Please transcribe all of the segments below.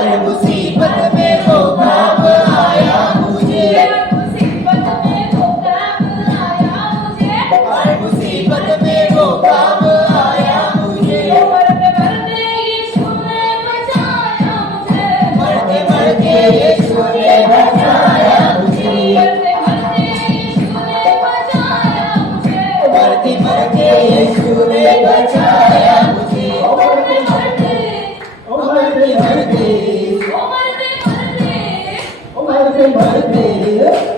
हर मुसीबत में वो काम आया मुझे, हर मुसीबत में वो काम आया मुझे, हर मुसीबत में वो काम आया मुझे। मरते मरते यीशु ने बचाया मुझे, मरते मरते यीशु ने बचाया मुझे, मरते मरते यीशु ने बचाया मुझे, मरते मरते यीशु ने बचाया मुझे। मरते मरते ओ मरते मरते, ओ मरते मरते ओ मरते मरते,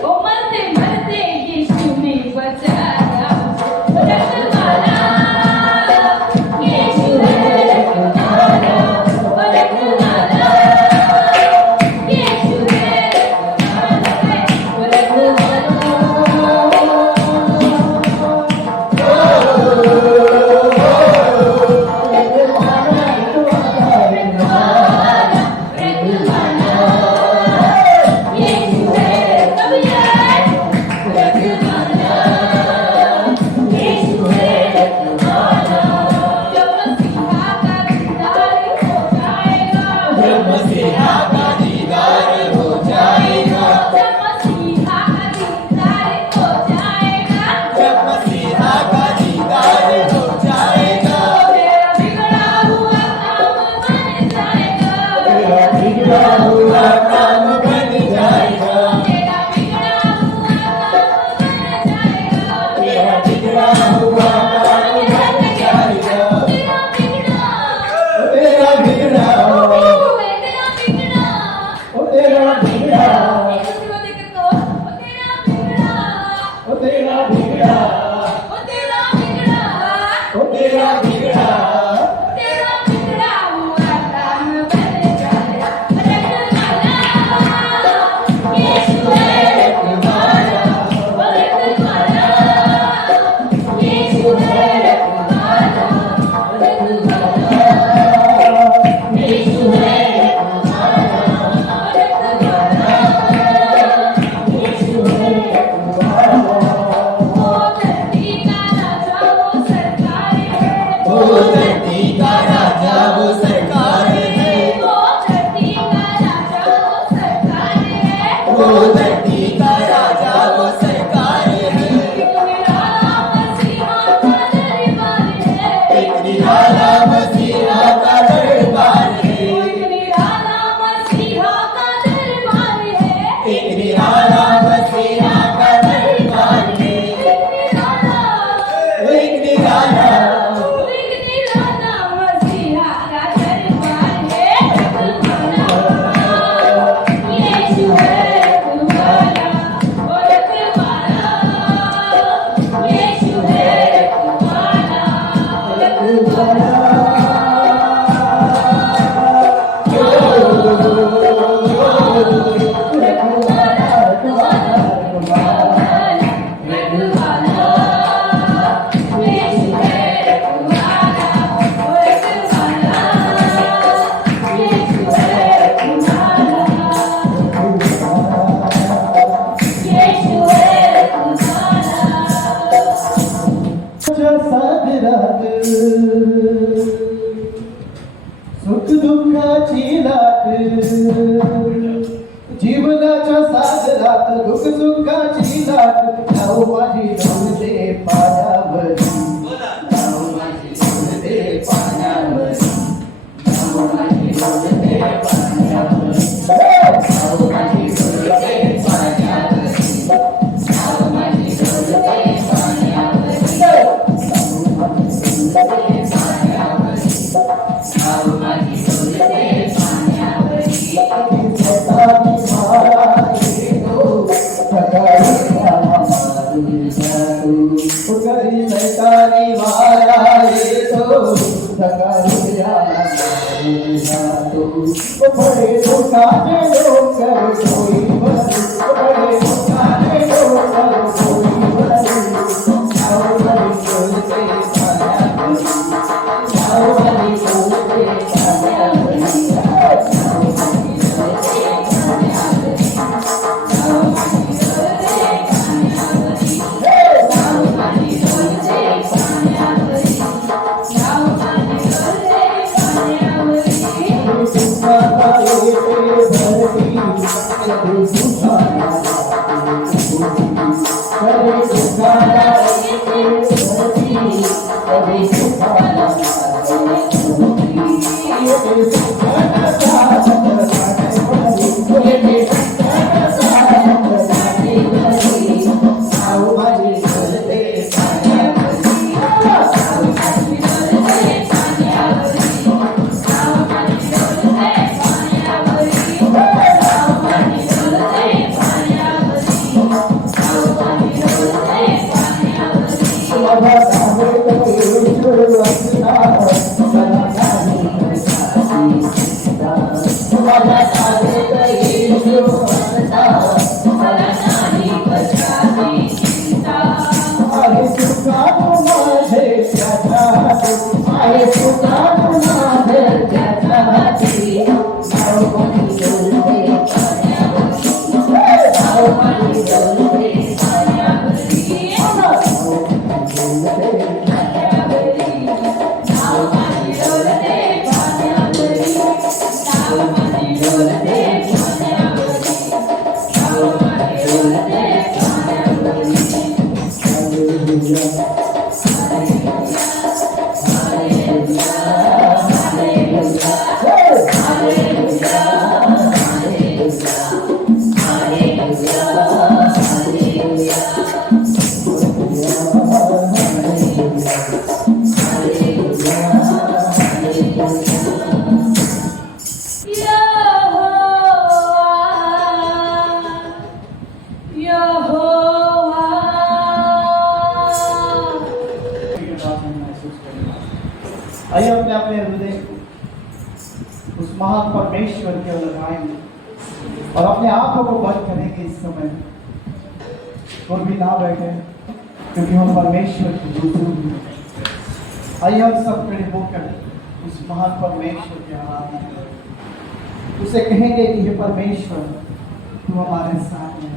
ओ मरते मरते यीशु ने बचाया मुझे। रखवाला यीशु है, रखवाला, ओ रखवाला यीशु है, रखवाला, ओ जब मसीहा का दीदार हो जाएगा, जब मसीहा का दीदार हो जाएगा, जब मसीहा का दीदार हो जाएगा, तेरा बिगड़ा हुआ काम बन जाएगा, तेरा बिगड़ा हुआ काम बन जाएगा, तेरा बिगड़ा हुआ काम बन जाएगा, तेरा बिगड़ा हुआ काम बन जाएगा। तेरा बिगड़ा, तेरा बिगड़ा, तेरा बिगड़ा, ओ तेरा बिगड़ा, किसी को देखे तो तेरा बिगड़ा, ओ तेरा बिगड़ा, तेरा बिगड़ा, ओ तेरा बिगड़ा, तेरा बिगड़ा हुआ काम बन जाएगा। रखवाला यीशु है, रखवाला, ओ रखवाला यीशु है, रखवाला, ओ रखवाला यीशु है, रखवाला, ओ रखवाला यीशु है, रखवाला। ओ धरती का राजा वो सरकार है, ओ धरती का राजा वो सरकार है, ओ धरती का राजा वो सरकार है, ओ धरती का राजा वो सरकार है। निराला मसीहा का दरबार है, एक निराला मसीहा का दरबार है, निराला मसीहा का दरबार है, एक निराला मसीहा का दरबार है, निराला, एक निराला, एक निराला मसीहा का दरबार है। रखवाला यीशु है, रखवाला, ओ रखवाला यीशु है, रखवाला, रखवाला साथ रात सुख दुःखाची लाट, जीवनाच्या साथ रात दुःख सुखाची लाट, नाव माझी नवते पाण्यावरी, नाव माझी नवते पाण्यावरी, नाव माझी नवते पाण्यावरी, नाव माझी नवते पाण्यावरी, नाव माझी नवते सैतानी माया येतो, सकाळी बड़े दुखाने लोग कोई बदली, बड़े दुखाने लोग कोई बदली, आओ बड़ी बोलते पाया बड़ी, आओ बड़ी बोलते पाया बड़ी, आओ बड़ी बोलते पाया बड़ी, आओ बड़ी बोलते पाया बड़ी, आओ बड़ी बोलते पाया बड़ी, आओ बड़ी बोलते पाया बड़ी। आइए अपने अपने हृदय को उस महान परमेश्वर के ओर लगाएंगे और अपने आंखों को बंद करेंगे इस समय और भी ना बैठे क्योंकि हम परमेश्वर की बुजुर्ग हैं। आइए हम सब खड़े होकर उस महान परमेश्वर के आराधना करें। उसे कहेंगे कि हे परमेश्वर तू हमारे साथ है,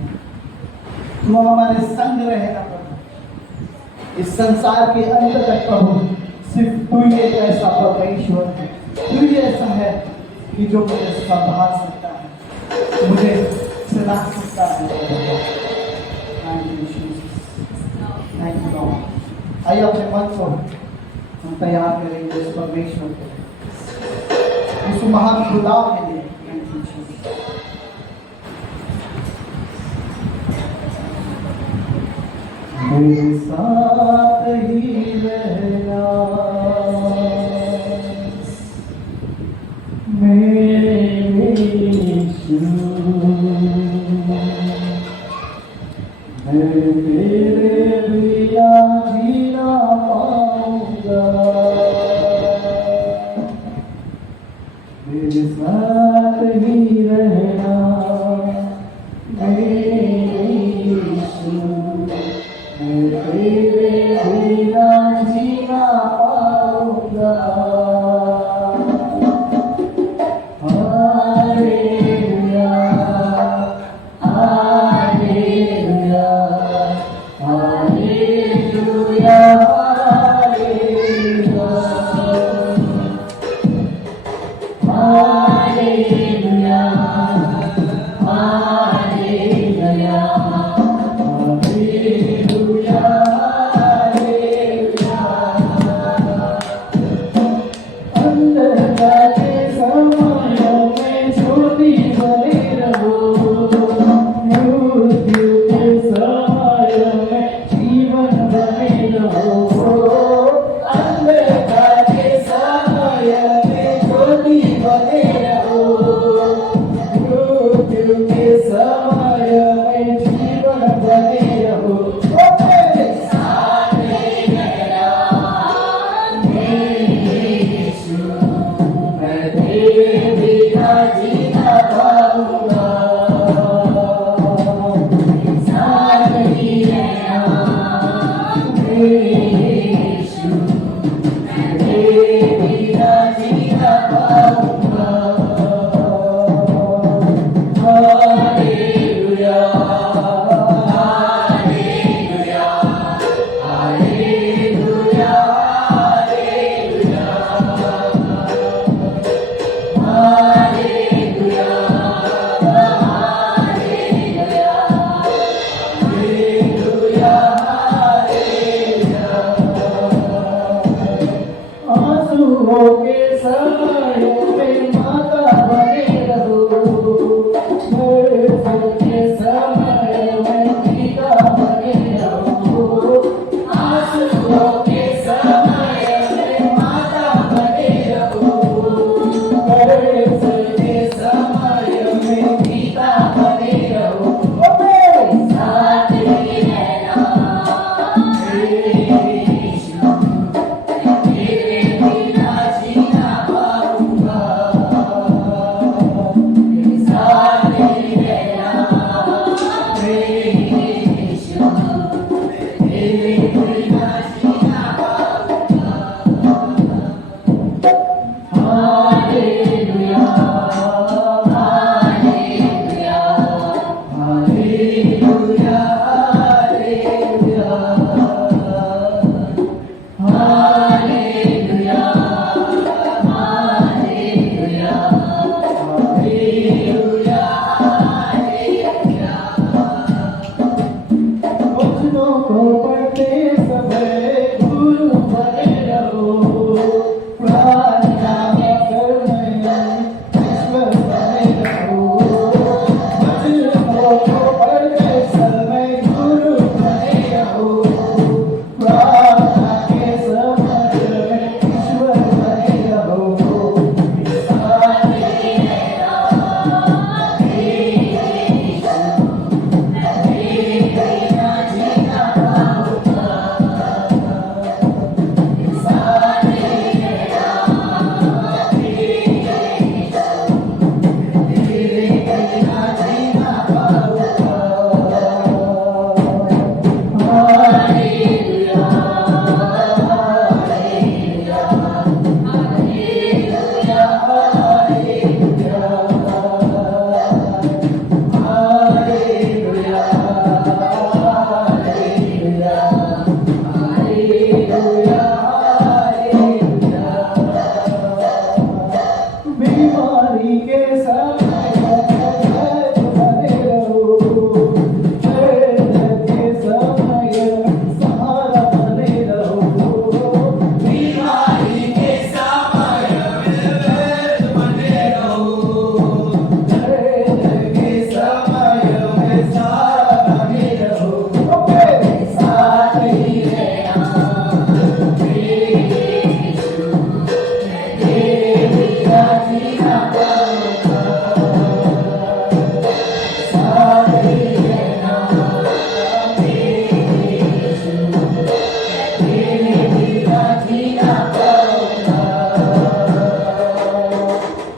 तू हमारे संग रहेगा प्रभु। इस संसार के अंत तक प्रभु सिर्फ तू ही एक ऐसा परमेश्वर है, तू ही ऐसा है कि जो मुझे संभाल सकता है, मुझे चला सकता है। Thank you Lord. आइए अपने मन को हम तैयार करेंगे उस परमेश्वर के लिए, उस महान खुदा के लिए। Thank you Jesus. मेरे साथ ही रहना मेरे यीशु, मैं तेरे बिना जी ना पाऊंगा। मेरे साथ ही रहना मेरे यीशु, मैं तेरे बिना जीना आंसुओं के समय में माता बने रहो, दर्द के समय में पिता बने रहो, आंसुओं के समय में माता बने रहो, दर्द के समय में पिता बने रहो, साथ ही रहना तेरे बिना जीना पाऊंगा, साथ ही रहना यीशु, तेरे बिना जीना पाऊंगा। Hallelujah, hallelujah hallelujah, hallelujah, hallelujah hallelujah hallelujah, hallelujah. वचनों को पढ़ते समय गुरु बने रहो, प्रार्थना करने ईश्वर बने रहो, वचनों को पढ़ते समय गुरु बने रहो, प्रार्थना के समय में ईश्वर बने रहो, साथ ही रहना तेरे बिना जीना पाऊंगा, साथ ही रहना तेरे बिना जीना पाऊंगा। हालेलुया हालेलुया हालेलुया बीमारी के समय बने रहो, दर्द के समय सहारा बने रहो, बीमारी के समय में बने रहो, दर्द के समय में सहारा बने रहो, साथ ही रहना तेरे बिना जीना पाऊंगा, साथ ही रहना तेरे बिना जीना पाऊंगा।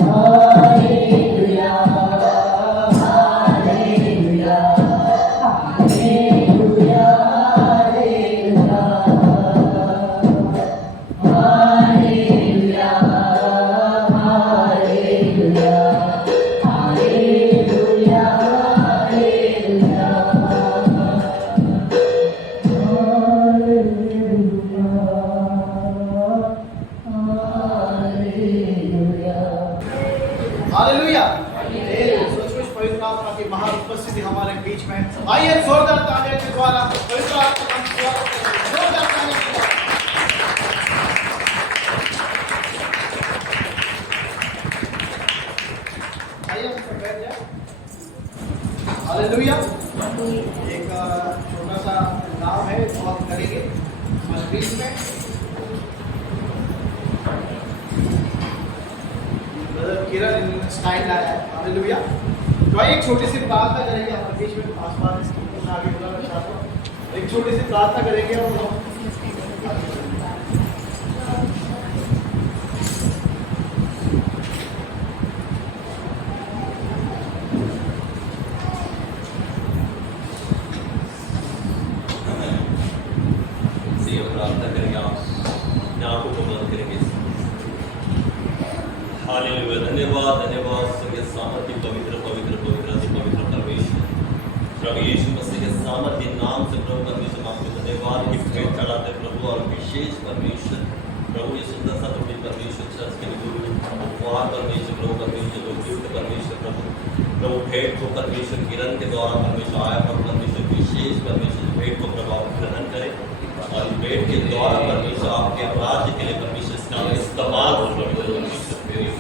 Hallelujah, hallelujah, hallelujah, hallelujah, hallelujah, hallelujah, hallelujah. सचमुच पवित्र आत्मा की महान उपस्थिति हमारे बीच में। आइए जोरदार तालियों के द्वारा पवित्र आत्मा का स्वागत करें। जोरदार तालियों के द्वारा। आइए हम सब बैठ जाएं। हालेलुया। एक छोटा सा नाम है जो हम करेंगे मजबीज में। ब्रदर किरण इन्होंने स्टाइल लाया है। हालेलुया। तो आइए एक छोटी सी प्रार्थना करेंगे हमारे बीच में आसपास आगे बुलाना चाहता हूँ। एक छोटी सी प्रार्थना करेंगे और हम प्रार्थना करेंगे। आप अपने आंखों को बंद करेंगे। हालेलुया। धन्यवाद धन्यवाद सभी सामर्थ्य पवित्र पवित्र पवित्र अति पवित्र परमेश्वर प्रभु यीशु मसीह के सामर्थ्य नाम से प्रभु परमेश्वर आपको धन्यवाद की भेंट चढ़ाते प्रभु और विशेष परमेश्वर प्रभु ये सुंदर सा प्रभु परमेश्वर चर्च के गुरु उपहार परमेश्वर प्रभु परमेश्वर उपयुक्त परमेश्वर प्रभु भेंट को परमेश्वर किरण के द्वारा परमेश्वर आया और परमेश्वर विशेष परमेश्वर भेंट को प्रभाव ग्रहण करे और इस भेंट के द्वारा परमेश्वर आपके राज्य के लिए परमेश्वर इसका धन्यवाद हो पवित्र परमेश्वर,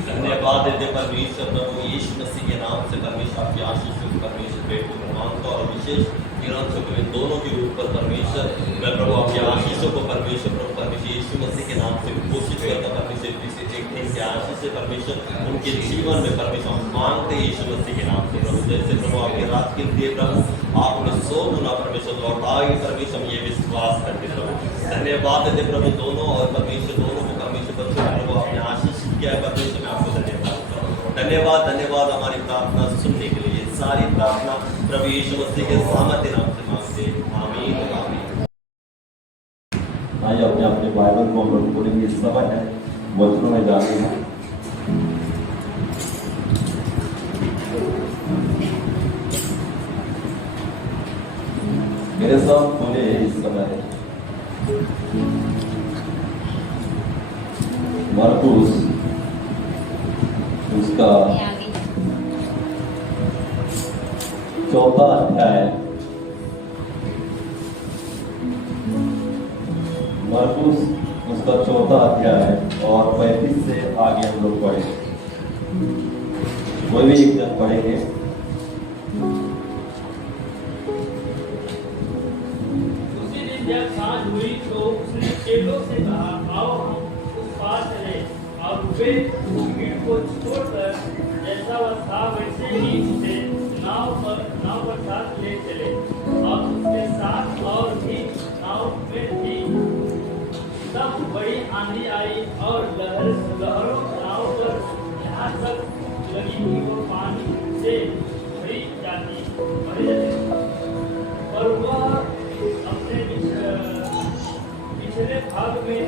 धन्यवाद देते परमेश्वर प्रभु यीशु मसीह के नाम से परमेश्वर आपकी आशीष को परमेश्वर पेट को मांगता और विशेष किरण से दोनों के ऊपर परमेश्वर मैं प्रभु आपकी आशीषों को परमेश्वर प्रभु परमेश्वर यीशु मसीह के नाम से घोषित करता परमेश्वर से आशीष से परमेश्वर उनके जीवन में परमेश्वर हम मांगते यीशु मसीह के नाम से प्रभु जैसे प्रभु आपके राज के लिए प्रभु आप उन्हें 100 गुना परमेश्वर लौटाएंगे परमेश्वर हम ये विश्वास करते प्रभु धन्यवाद देते प्रभु दोनों और परमेश्वर दोनों को परमेश्वर बच्चों प्रभु आपने आशीष किया है परमेश्वर में आपको धन्यवाद धन्यवाद हमारी प्रार्थना सुनने के लिए सारी प्रार्थना प्रभु यीशु मसीह के सामर्थ्य नाम से मांगते आमीन आमीन। आइए अपने अपने बाइबल को हम लोग बोलेंगे इस समय है वचनों में जाते हैं। मेरे साथ बोले इस समय मरकुस उसका 4था अध्याय मरकुस उसका 4था अध्याय और 35 से आगे हम लोग पढ़ेंगे। कोई भी एक जन पढ़ेंगे। उसी दिन जब सांझ हुई तो उसने चेलों से कहा आओ हम उस पार चले और वे भीड़ को छोड़कर जैसा वह था वैसे ही उसे नाव पर साथ ले चले और उसके साथ और भी नाव में थी। तब बड़ी आंधी आई और लहरों नाव पर यहाँ तक लगी कि वो पानी से भरी जाती और वह अपने पिछले भाग में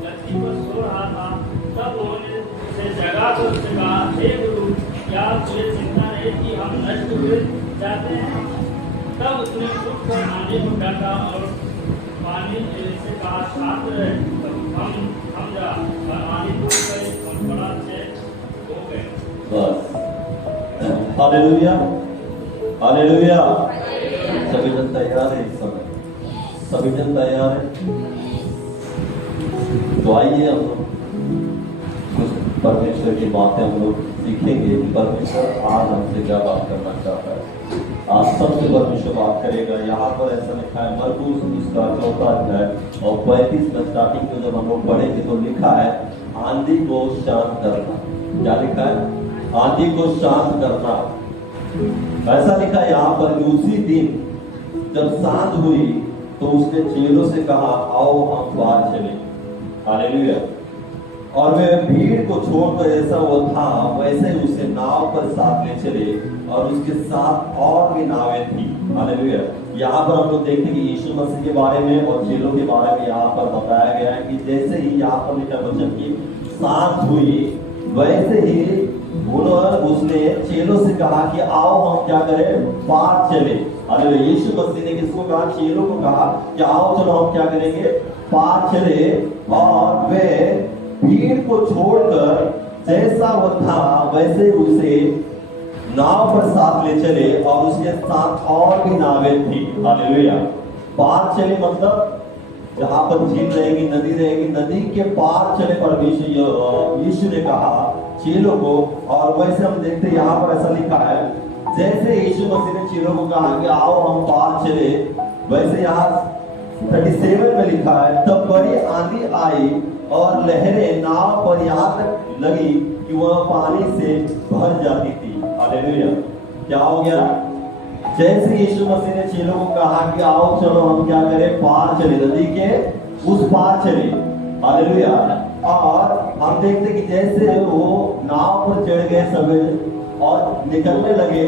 धरती पर सो रहा था। तब उन्होंने उसे जगा कर उससे कहा हे गुरु क्या तुझे चिंता है कि हम नष्ट हुए जाते हैं। तब उसने उठकर आंधी को डांटा और पानी से कहा शांत रहे हम जा और आंधी टूट गई और बड़ा छेद हो गए। बस हालेलुया हालेलुया। सभी जन तैयार है इस समय? सभी जन तैयार है? तो आइए हम लोग कुछ परमेश्वर की बातें हम लोग सीखेंगे कि परमेश्वर आज हमसे क्या बात करना चाहता है। आज सबसे परमेश्वर बात करेगा। यहाँ पर ऐसा लिखा है मरकुस उसका 4था अध्याय और 35 में स्टार्टिंग में जब हम लोग पढ़ेंगे तो लिखा है आंधी को शांत करना। क्या लिखा है? आंधी को शांत करना। ऐसा लिखा है यहाँ पर कि उसी दिन जब सांझ हुई तो उसने चेलों से कहा आओ हम पार चले। हालेलुया। और वे भीड़ को छोड़कर जैसा वो था वैसे उसे नाव पर साथ ले चले और उसके साथ और भी नावें थी। हालेलुया। यहाँ पर हम लोग देखते हैं कि यीशु मसीह के बारे में और चेलों के बारे में यहाँ पर बताया गया है कि जैसे ही यहाँ पर लिखा वचन की सांझ हुई वैसे ही उसने चेलों से कहा कि आओ हम क्या करें पार चले। हालेलुया। यीशु मसीह ने किसको कहा? चेलों को कहा कि आओ चलो हम क्या करेंगे पार चले। और वे भीड़ को छोड़कर जैसा वो था वैसे उसे नाव पर साथ ले चले और उसके साथ और भी नावें थी। हालेलुया। पार चले मतलब जहां पर झील रहेगी नदी रहेगी नदी के पार चले परमेश्वर यीशु ने कहा चेलों को। और वैसे हम देखते हैं यहाँ पर ऐसा लिखा है जैसे यीशु मसीह ने चेलों को कहा कि आओ हम पार चले वैसे यहाँ 37 में लिखा है तब बड़ी आंधी आई और लहरें नाव पर यहाँ तक लगी कि वह पानी से भर जाती थी। हालेलुया। क्या हो गया? जैसे यीशु मसीह ने चेलों को कहा कि आओ चलो हम क्या करें पार चले नदी के उस पार चले। हालेलुया। और हम देखते कि जैसे वो नाव पर चढ़ गए सभी और निकलने लगे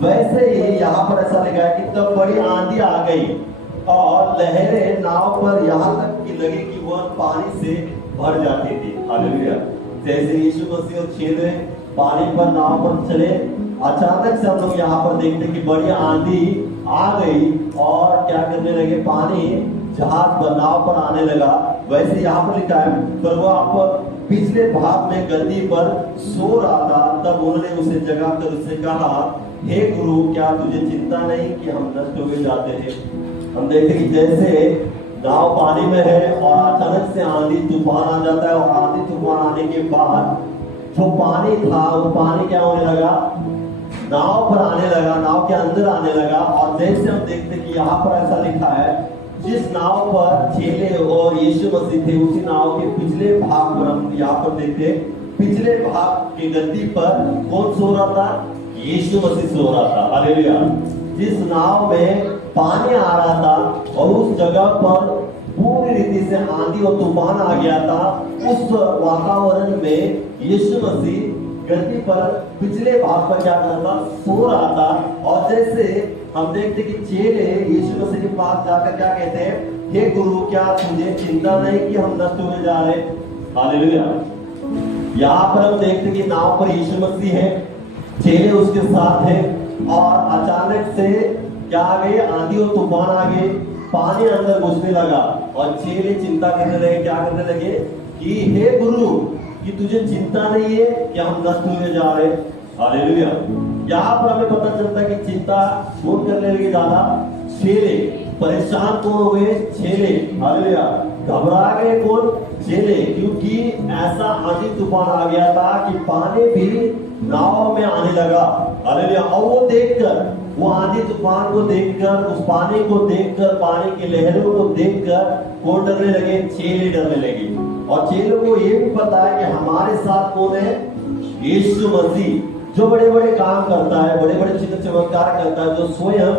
वैसे ही यहाँ पर ऐसा लिखा है कि तब बड़ी आंधी आ गई और लहरें नाव पर यहाँ तक की लगी कि वह पानी से भर जाती थी। हालेलुया। जैसे यीशु मसीह और चेले पानी पर नाव पर चले अचानक से हम लोग यहाँ पर देखते कि बड़ी आंधी आ गई और क्या करने लगे पानी जहाज पर नाव पर आने लगा। वैसे यहाँ पर लिखा है पर वो आप पिछले भाग में गद्दी पर सो रहा था। तब उन्होंने उसे जगा कर उससे कहा हे गुरु क्या तुझे चिंता नहीं कि हम नष्ट हो जाते हैं। हम देखते कि जैसे नाव पानी में है और अचानक से आंधी तूफान आ जाता है, और आंधी तूफान आने के बाद जो पानी था वो पानी क्या होने लगा, नाव पर आने लगा, नाव के अंदर आने लगा। और जैसे हम देखते कि यहाँ पर ऐसा लिखा है, जिस नाव पर चेले और यीशु मसीह थे उसी नाव के पिछले भाग पर हम यहाँ पर देखते, पिछले भाग की गद्दी पर कौन सो रहा था, यीशु मसीह सो रहा था। हालेलुया। जिस नाव में पानी आ रहा था और उस जगह पर पूरी रीति से आंधी और तूफान आ गया था, उस वातावरण में यीशु मसीह गद्दी पर पिछले भाग पर क्या कर रहा था, सो रहा था। और जैसे हम देखते कि चेले यीशु मसीह के पास जाकर क्या कहते हैं, हे गुरु क्या तुझे चिंता नहीं कि हम नष्ट हुए जा रहे। हालेलुया। यहाँ पर हम देखते कि नाव पर यीशु मसीह है, चेले उसके साथ है, और अचानक से क्या आ गए, आंधी और तूफान आ गए, पानी अंदर घुसने लगा। और चेले चिंता करने लगे, क्या करने लगे कि हे गुरु कि तुझे चिंता नहीं है कि हम नष्ट होने जा रहे। हालेलुया। यहाँ पर हमें पता चलता है कि चिंता कौन करने लगे ज्यादा, चेले। परेशान कौन हो गए, चेले। हालेलुया। घबरा गए कौन, चेले, क्योंकि ऐसा आंधी तूफान आ गया था कि पानी भी नाव में आने लगा। हालेलुया। और वो देखकर, वो आंधी तूफान को देखकर, उस पानी को देखकर, पानी की लहरों को देखकर कौन डरने लगे, चेले डरने लगे। और चेलों को ये भी पता है कि हमारे साथ कौन है, यीशु मसीह, जो बड़े बड़े काम करता है, बड़े बड़े चिन्ह चमत्कार करता है, जो स्वयं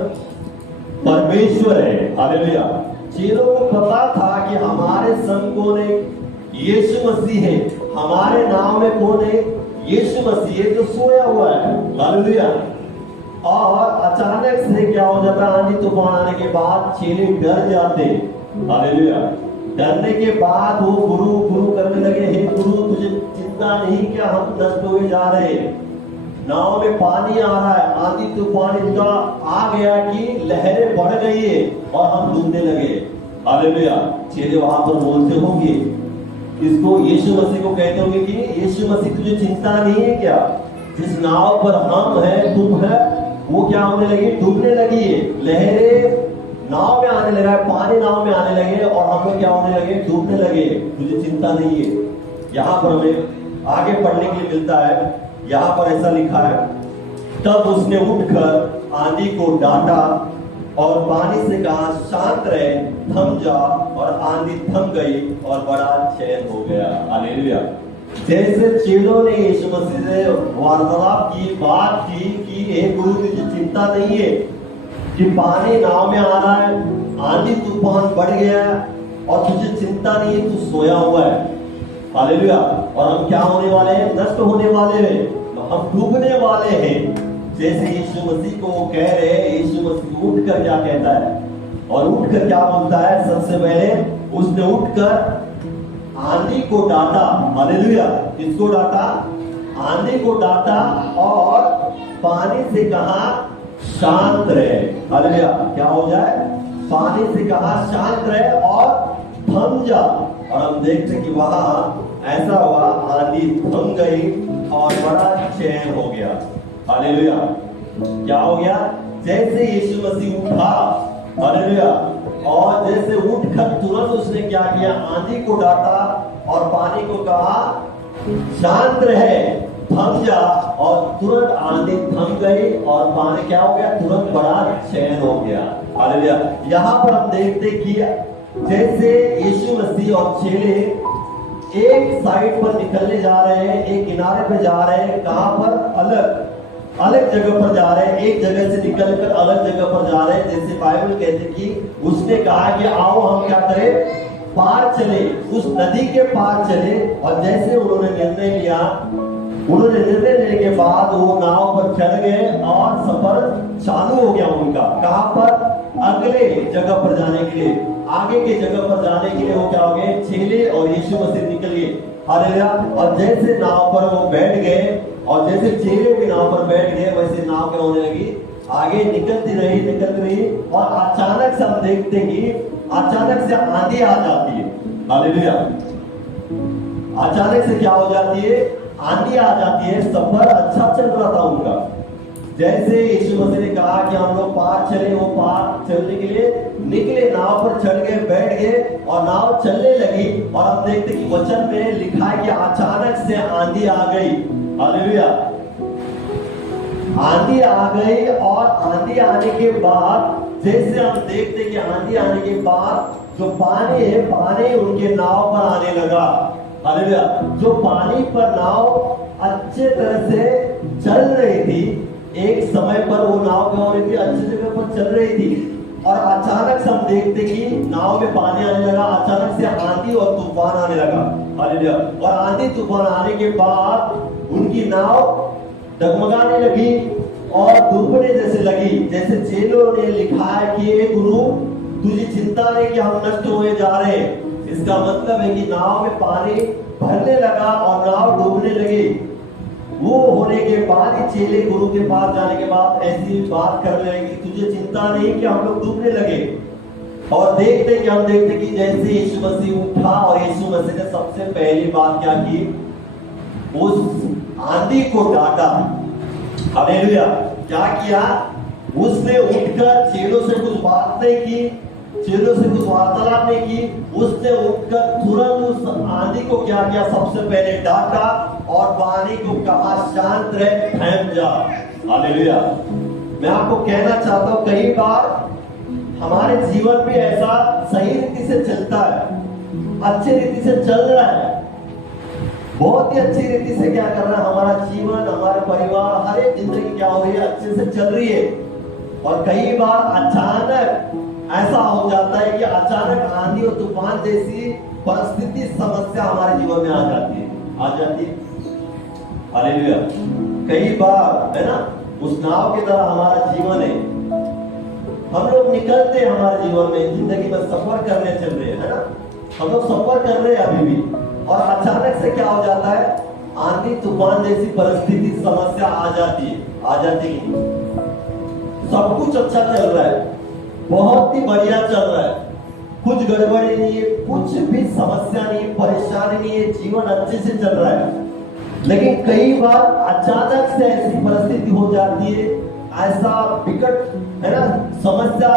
परमेश्वर है। हालेलुया। चेलों को पता था कि हमारे संग कौन है, यीशु मसीह है। हमारे नाम में कौन है, यीशु मसीह है, जो सोया हुआ है। हालेलुया। और अचानक से क्या हो जाता है, आंधी तूफान आने के बाद चेले डर जाते। हालेलुया। डरने के बाद वो गुरु गुरु करने लगे, हे गुरु तुझे चिंता नहीं क्या हम नष्ट हुए जा रहे। नाव में पानी आ रहा है, आंधी तूफान इतना आ गया कि लहरें बढ़ गई है और हम डूबने लगे। हालेलुया। चेले वहां पर बोलते होंगे, इसको यीशु मसीह को कहते होंगे कि यीशु मसीह तुझे चिंता नहीं है क्या, जिस नाव पर हम हैं, तुम है, वो क्या होने लगी, डूबने लगी है। लहरें नाव में आने लगा है, पानी नाव में आने लगे और हम लोग क्या होने लगे, डूबने लगे। तुझे चिंता नहीं है। यहाँ पर हमें आगे पढ़ने के लिए मिलता है, यहाँ पर ऐसा लिखा है, तब उसने उठकर आंधी को डांटा और पानी से कहा शांत रहे, थम जा, और आंधी थम गई और बड़ा चैन हो गया। हालेलुया। जैसे चेलों ने यीशु मसीह से वार्तालाप की, बात की कि हे गुरु तुझे चिंता नहीं है कि पानी नाव में आ रहा है, आंधी तूफान बढ़ गया है और तुझे चिंता नहीं है, तू सोया हुआ है। हालेलुया। और हम क्या होने वाले हैं, नष्ट होने वाले हैं, हम डूबने वाले हैं। जैसे यीशु मसीह को वो कह रहे हैं, यीशु मसीह उठकर क्या कहता है, और उठकर क्या बोलता है, सबसे पहले उसने उठकर आंधी को डांटा। हालेलुया। किसको डांटा, आंधी को डांटा और पानी से कहा शांत रहे। हालेलुया। क्या हो जाए, पानी से कहा शांत रहे और थम जा। और हम देखते कि वहां ऐसा हुआ, आंधी थम गई और बड़ा चैन हो गया। हालेलुया। क्या हो गया, जैसे यीशु मसीह उठा, हालेलुया, और जैसे उठकर तुरंत उसने क्या किया, आंधी को डांटा और पानी को कहा शांत रहे, थम जा, और तुरंत आंधी थम गई और पानी क्या हो गया, तुरंत बड़ा चैन हो गया। हालेलुया। यहाँ पर हम देखते कि जैसे यीशु मसीह और चेले एक साइड पर निकलने जा रहे हैं, एक किनारे पर जा रहे हैं, कहां पर, अलग अलग जगह पर जा रहे हैं, एक जगह से निकलकर अलग जगह पर जा रहे हैं। जैसे बाइबल कहते कि उसने कहा कि आओ हम क्या करें, पार चले, उस नदी के पार चले। और जैसे उन्होंने निर्णय लिया, उन्होंने निर्णय लेने के बाद वो नाव पर चढ़ गए और सफर चालू हो गया उनका। कहां पर, अगले जगह पर जाने के लिए, आगे के जगह पर जाने के लिए वो क्या हो गए, चेले और यीशु मसीह निकल गए। हालेलुया। और जैसे नाव पर वो बैठ गए और जैसे चेले भी नाव पर बैठ गए, वैसे नाव क्या होने लगी, आगे निकलती रही। और अचानक से हम देखते कि अचानक से आंधी आ जाती है। हालेलुया। अचानक से क्या हो जाती है, आंधी आ जाती है। सफर अच्छा चल रहा था उनका, जैसे यीशु मसीह ने कहा कि हम लोग पार चले, वो पार चलने के लिए निकले, नाव पर चढ़ गए, बैठ गए और नाव चलने लगी। और हम देखते कि वचन में लिखा है कि अचानक से आंधी आ गई। हालेलुया, आंधी आ गई। और आंधी आने के बाद जैसे हम देखते कि आंधी आने के बाद जो पानी है, पानी उनके नाव पर आने लगा। हालेलुया, जो पानी पर नाव अच्छे तरह से चल रही थी, एक समय पर वो नाव क्या हो रही थी, अच्छी जगह पर चल रही थी। और अचानक से हम देखते कि नाव में पानी आने लगा, अचानक से आंधी और तूफान आने लगा। हालेलुया, और आंधी तूफान आने के बाद उनकी नाव डगमगाने लगी और डूबने जैसे लगी। जैसे चेलों ने लिखा है कि ये गुरु तुझे चिंता नहीं कि हम नष्ट हुए जा रहे हैं। इसका मतलब है कि नाव में पानी भरने लगा और नाव डूबने लगी। वो होने के बाद ही चेले गुरु के पास जाने के बाद ऐसी बात करने लगे कि तुझे चिंता नहीं कि हम लोग डूबने लगे। और देखते कि हम देखते कि जैसे यीशु मसीह उठा और यीशु मसीह ने सबसे पहली बात क्या की, उस आंधी को डांटा। हालेलुया, क्या किया, उसने उठकर चेलों से कुछ बात नहीं की, चेलों से कुछ वार्तालाप नहीं की। उसने उठकर तुरंत उस आंधी को क्या किया, सबसे पहले डांटा और पानी को कहा शांत रहे, थम जा। हालेलुया, मैं आपको कहना चाहता हूं कई बार हमारे जीवन में ऐसा सही रीति से चलता है, अच्छी रीति से चल रहा है, बहुत ही अच्छी रीति से क्या कर रहा है, हमारा जीवन, हमारे परिवार, हर एक जिंदगी क्या हो रही है, अच्छे से चल रही है। और कई बार अचानक ऐसा हो जाता है कि अचानक आंधी और तूफान जैसी परिस्थिति, समस्या हमारे जीवन में आ जाती है। हालेलुया, कई बार है ना, उस नाव की तरह हमारा जीवन है। हम लोग निकलते हैं हमारे जीवन में, जिंदगी में सफर करने चल रहे हैं, है ना, हम लोग सफर कर रहे हैं अभी भी, और अचानक से क्या हो जाता है, आंधी तूफान जैसी परिस्थिति, समस्या आ जाती है। सब कुछ अच्छा चल रहा है, बहुत ही बढ़िया चल रहा है, कुछ गड़बड़ी नहीं है, कुछ भी समस्या नहीं है, परेशानी नहीं है, जीवन अच्छे से चल रहा है। लेकिन कई बार अचानक से ऐसी परिस्थिति हो जाती है, ऐसा विकट है ना समस्या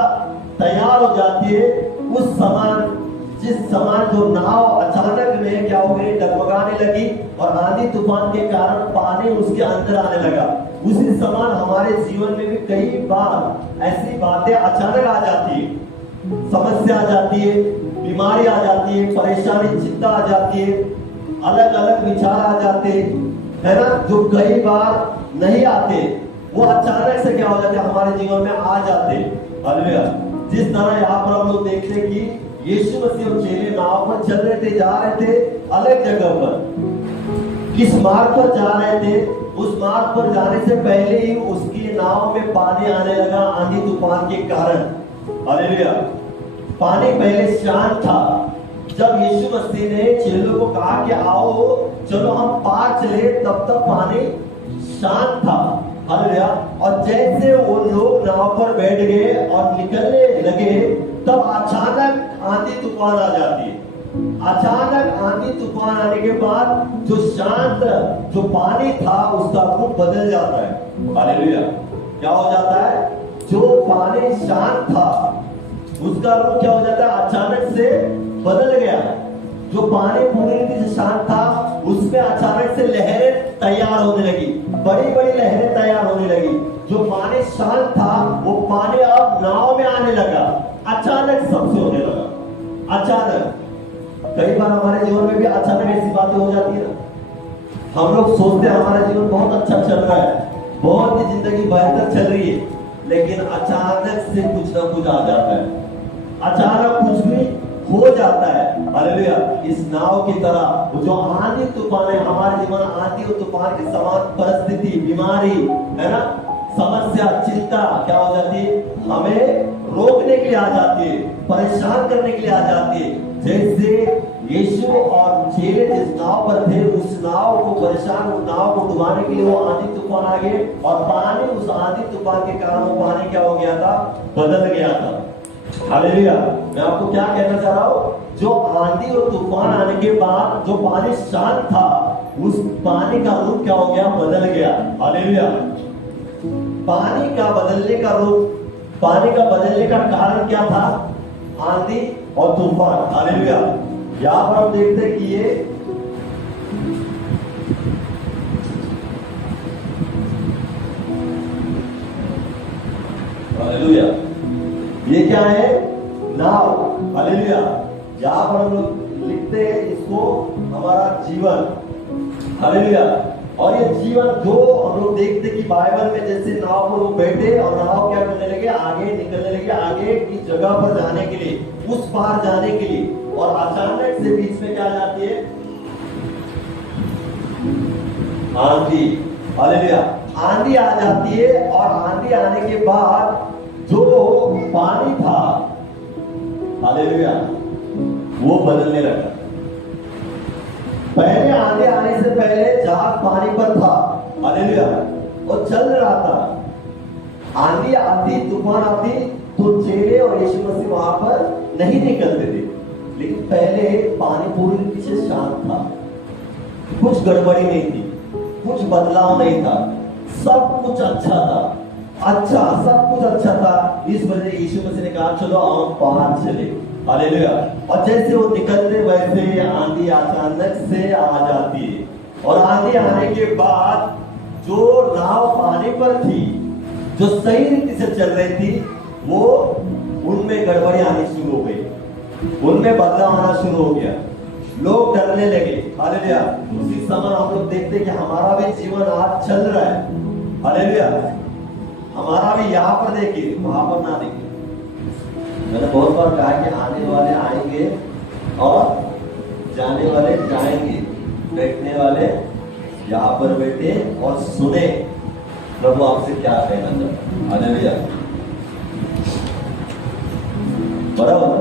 तैयार हो जाती है। उस समान जिस समान जो नाव अचानक में क्या हो गई, डगमगाने लगी और आंधी तूफान के कारण पानी उसके अंदर आने लगा। उसी समान हमारे जीवन में भी कई बार ऐसी बातें अचानक आ जाती है, समस्या आ जाती है, बीमारी आ जाती है, परेशानी, चिंता आ जाती है, अलग अलग विचार आ जाते है ना, जो कई बार नहीं आते, वो अचानक से क्या हो जाते हमारे जीवन में आ जाते। हालेलुया, जिस तरह यहाँ पर हम लोग देखते हैं कि यीशु मसीह और चेले नाव पर चल रहे थे, जा रहे थे अलग जगह पर। किस मार्ग पर जा रहे थे, उस मार्ग पर जाने से पहले ही उसकी नाव में पानी आने लगा, आंधी तूफान के कारण। हालेलुया, पानी पहले शांत था। जब यीशु मसीह ने चेलों को कहा कि आओ चलो हम पार चले, तब तक पानी शांत था। हालेलुया, और जैसे वो लोग नाव पर बैठ गए और निकलने लगे, तब अचानक आंधी तूफान आ जाती है। अचानक आंधी तूफान आने के बाद जो शांत जो पानी था उसका रूप बदल जाता है। हालेलुया, क्या हो जाता है, जो पानी शांत था उसका रूप क्या हो जाता है, अचानक से बदल गया। जो पानी पूरी रीति से शांत था उसमें अचानक से लहरें तैयार होने लगी, बड़ी बड़ी लहरें तैयार होने लगी। जो पानी शांत था वो पानी अब नाव में आने लगा, अचानक सबसे होने लगा। अचानक कई बार हमारे जीवन में भी अचानक ऐसी बातें हो जाती है ना, हम लोग सोचते हैं हमारा जीवन बहुत अच्छा चल रहा है, बहुत ही जिंदगी बेहतर चल रही है, लेकिन अचानक से कुछ ना कुछ आ जाता है, अचानक कुछ भी हो जाता है। हालेलुया, इस नाव की तरह वो जो आंधी तूफान है हमारे जीवन, आंधी और तूफान के समान परिस्थिति, बीमारी है ना, समस्या, चिंता क्या हो जाती है, हमें रोकने के लिए आ जाती है, परेशान करने के लिए आ जाती है। जैसे यीशु और चेले जिस नाव पर थे, उस नाव को परेशान, उस नाव को डुबाने के लिए वो आंधी तूफान आ गए और पानी, उस आंधी तूफान के कारण वो पानी क्या हो गया था, बदल गया था। हालेलुया, मैं आपको क्या कहना चाह रहा हूँ, जो आंधी और तूफान आने के बाद जो पानी शांत था, उस पानी का रूप क्या हो गया, बदल गया। हालेलुया, पानी का बदलने का रूप, पानी का बदलने का कारण क्या था? आंधी और तूफान। हालेलुया। यहां पर हम देखते हैं कि ये हालेलुया, ये क्या है? नाव। हालेलुया। यहां पर हम लोग लिखते हैं इसको हमारा जीवन। हालेलुया। और ये जीवन जो हम लोग देखते कि बाइबल में जैसे नाव पर वो बैठे और नाव क्या करने लगे, आगे निकलने लगे, आगे की जगह पर जाने के लिए, उस पार जाने के लिए, और अचानक से बीच में क्या जाती है? आंधी। हालेलुया। आंधी आ जाती है और आंधी आने के बाद जो पानी था, हालेलुया, वो बदलने लगा। पहले आंधी आने से पहले जहाज पानी पर था, हालेलुया, और चल रहा था। आंधी आती, तूफान आती तो चेले और यीशु मसीह वहां पर नहीं निकलते थे, लेकिन पहले पानी पूरी रीति से शांत था, कुछ गड़बड़ी नहीं थी, कुछ बदलाव नहीं था, सब कुछ अच्छा था, सब कुछ अच्छा था। इस वजह से यीशु मसीह ने कहा चलो हम पार चले। हालेलुया। और जैसे वो निकलते वैसे आंधी अचानक से आ जाती है, और आंधी आने के बाद जो नाव पानी पर थी, जो सही रीति से चल रही थी, वो उनमें गड़बड़ी आनी शुरू हो गई, उनमें बदलाव आना शुरू हो गया, लोग डरने लगे। हालेलुया। उसी समय हम लोग देखते कि हमारा भी जीवन आज चल रहा है। हालेलुया। हमारा भी यहाँ पर देखिए, वहां पर ना देखिए। मैंने बहुत बार कहा कि आने वाले आएंगे और जाने वाले जाएंगे, बैठने वाले यहाँ पर बैठे और सुने प्रभु आपसे क्या कहना चाहता है। हालेलुया। बराबर।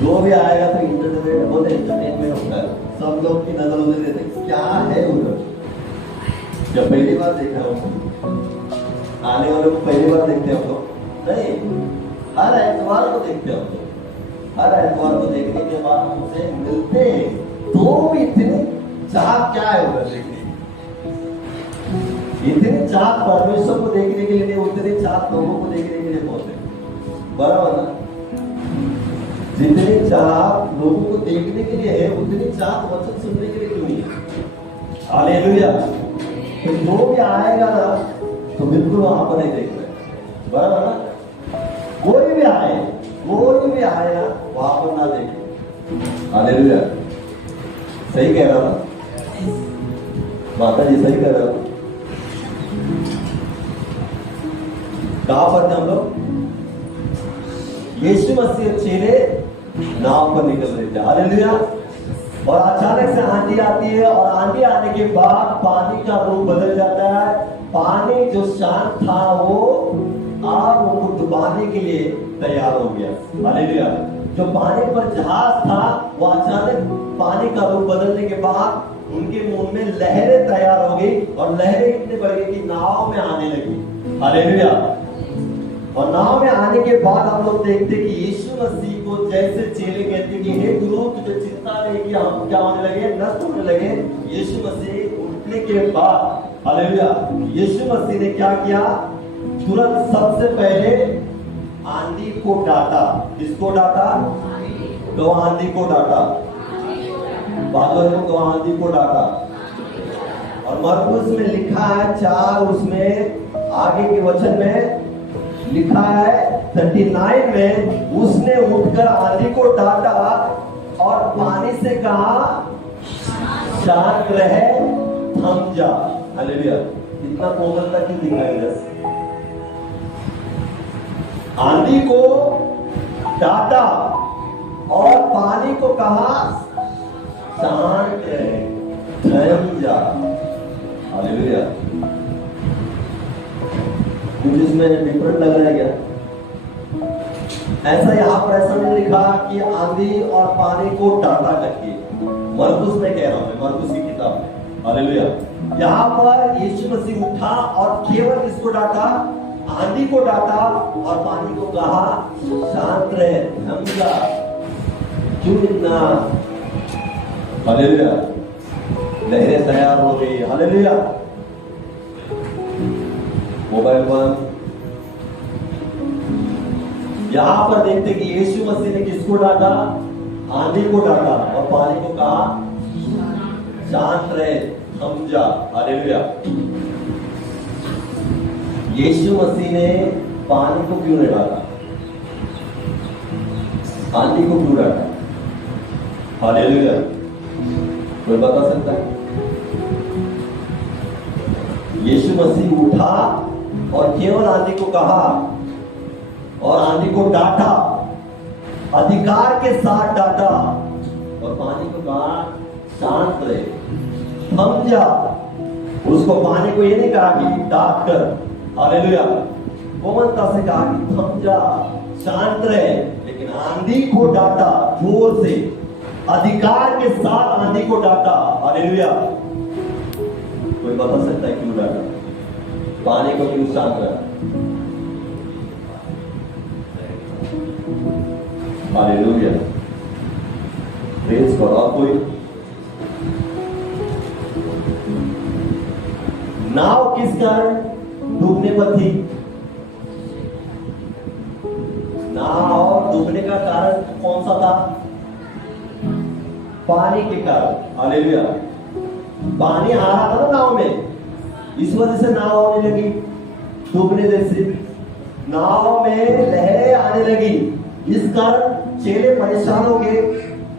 जो भी आएगा तो इंटरटेनमेंट, बहुत एंटरटेनमेंट होता है, सब लोग की नजर उधर देते क्या है उधर। जब पहली बार देखा हो, आने वाले को पहली बार देखते हो तो नहीं, हर एतवार को देखते हो तो, हर एतवार को देखने के बाद हमसे मिलते हैं तो भी इतनी चाह क्या है उधर देखने, इतनी चाह परमेश्वर को देखने के लिए नहीं, उतनी चाह लोगों को देखने के लिए बहुत है। बराबर ना? जितनी चाह लोगों को देखने के लिए है, उतनी चाह वचन सुनने के लिए क्यों नहीं है? हालेलुया। तो जो भी आएगा ना तो बिल्कुल वहां पर नहीं देख रहे। बराबर ना? कोई भी आए ना वहां पर ना देखे। हालेलुया। सही कह रहा था माता जी, सही कह रहा था। कहां पर थे हम लोग? यीशु मसीह चेले नाव पर निकल रहे थे। हालेलुया। और अचानक से आंधी आती है, और आंधी आने के बाद पानी का रूप बदल जाता है। पानी जो शांत था वो आग उनको डुबाने के लिए तैयार हो गया। हालेलुया। जो पानी पर जहाज था वो अचानक पानी का रूप बदलने के बाद उनके मुंह में लहरें तैयार हो गई, और लहरें इतनी बढ़ गई कि नाव में आने लगी। हालेलुया। और नाव में आने के बाद हम लोग देखते कि यीशु मसीह को जैसे चेले कहते कि हे गुरु तुझे चिंता नहीं कि हम क्या होने लगे, नष्ट होने लगे। यीशु मसीह उठने के बाद, हालेलुया, यीशु मसीह ने क्या किया? तुरंत सबसे पहले आंधी को डांटा। किसको डांटा? तो आंधी को डांटा। तो आंधी को डांटा। और मरकुस में लिखा है 4, उसमें आगे के वचन में लिखा है 39 में, उसने उठकर आंधी को डांटा और पानी से कहा शांत रहे, थम जा। हालेलुया। इतना कोमलता क्यों दिखाई दे? आंधी को डांटा और पानी को कहा शांत रहे, थम जा। हालेलुया। कुछ इसमें डिफरेंट लग रहा है क्या? ऐसा यहाँ पर ऐसा नहीं लिखा कि आंधी और पानी को डांटा करके। मरकुस में कह रहा हूं, मरकुस की किताब में। हालेलुया। यहाँ पर यीशु मसीह उठा और केवल किसको डांटा? आंधी को डांटा और पानी को कहा शांत रहे, थम जा। क्यों इतना? हालेलुया। लहरें तैयार हो गई। हालेलुया। मोबाइल 1। यहां पर देखते कि यीशु मसीह ने किसको डांटा? आंधी को डांटा और पानी को कहा शांत रहे, थम जा। हालेलुया। यीशु मसीह ने पानी को क्यों नहीं डांटा? आंधी को क्यों डांटा? हालेलुया। कोई बता सकता है? यीशु मसीह उठा और केवल आंधी को कहा और आंधी को डांटा, अधिकार के साथ डांटा और पानी को कहा शांत रहे, थम जा। उसको पानी को ये नहीं कहा कि डांट कर, हालेलुया, कोमलता से कहा कि थम जा, शांत रहे, लेकिन आंधी को डांटा जोर से, अधिकार के साथ आंधी को डांटा। हालेलुया। कोई बता सकता है क्यों डांटा? पानी को क्यों शांत रहा? हालेलुया। प्रेज करो। कोई नाव किस कारण डूबने पर थी? नाव डूबने का कारण कौन सा था? पानी के कारण। हालेलुया। पानी आ रहा था ना नाव में, इस वजह से नाव आने लगी डूबने जैसे, नाव में लहरें आने लगी। इस कारण चेले परेशान हो गए,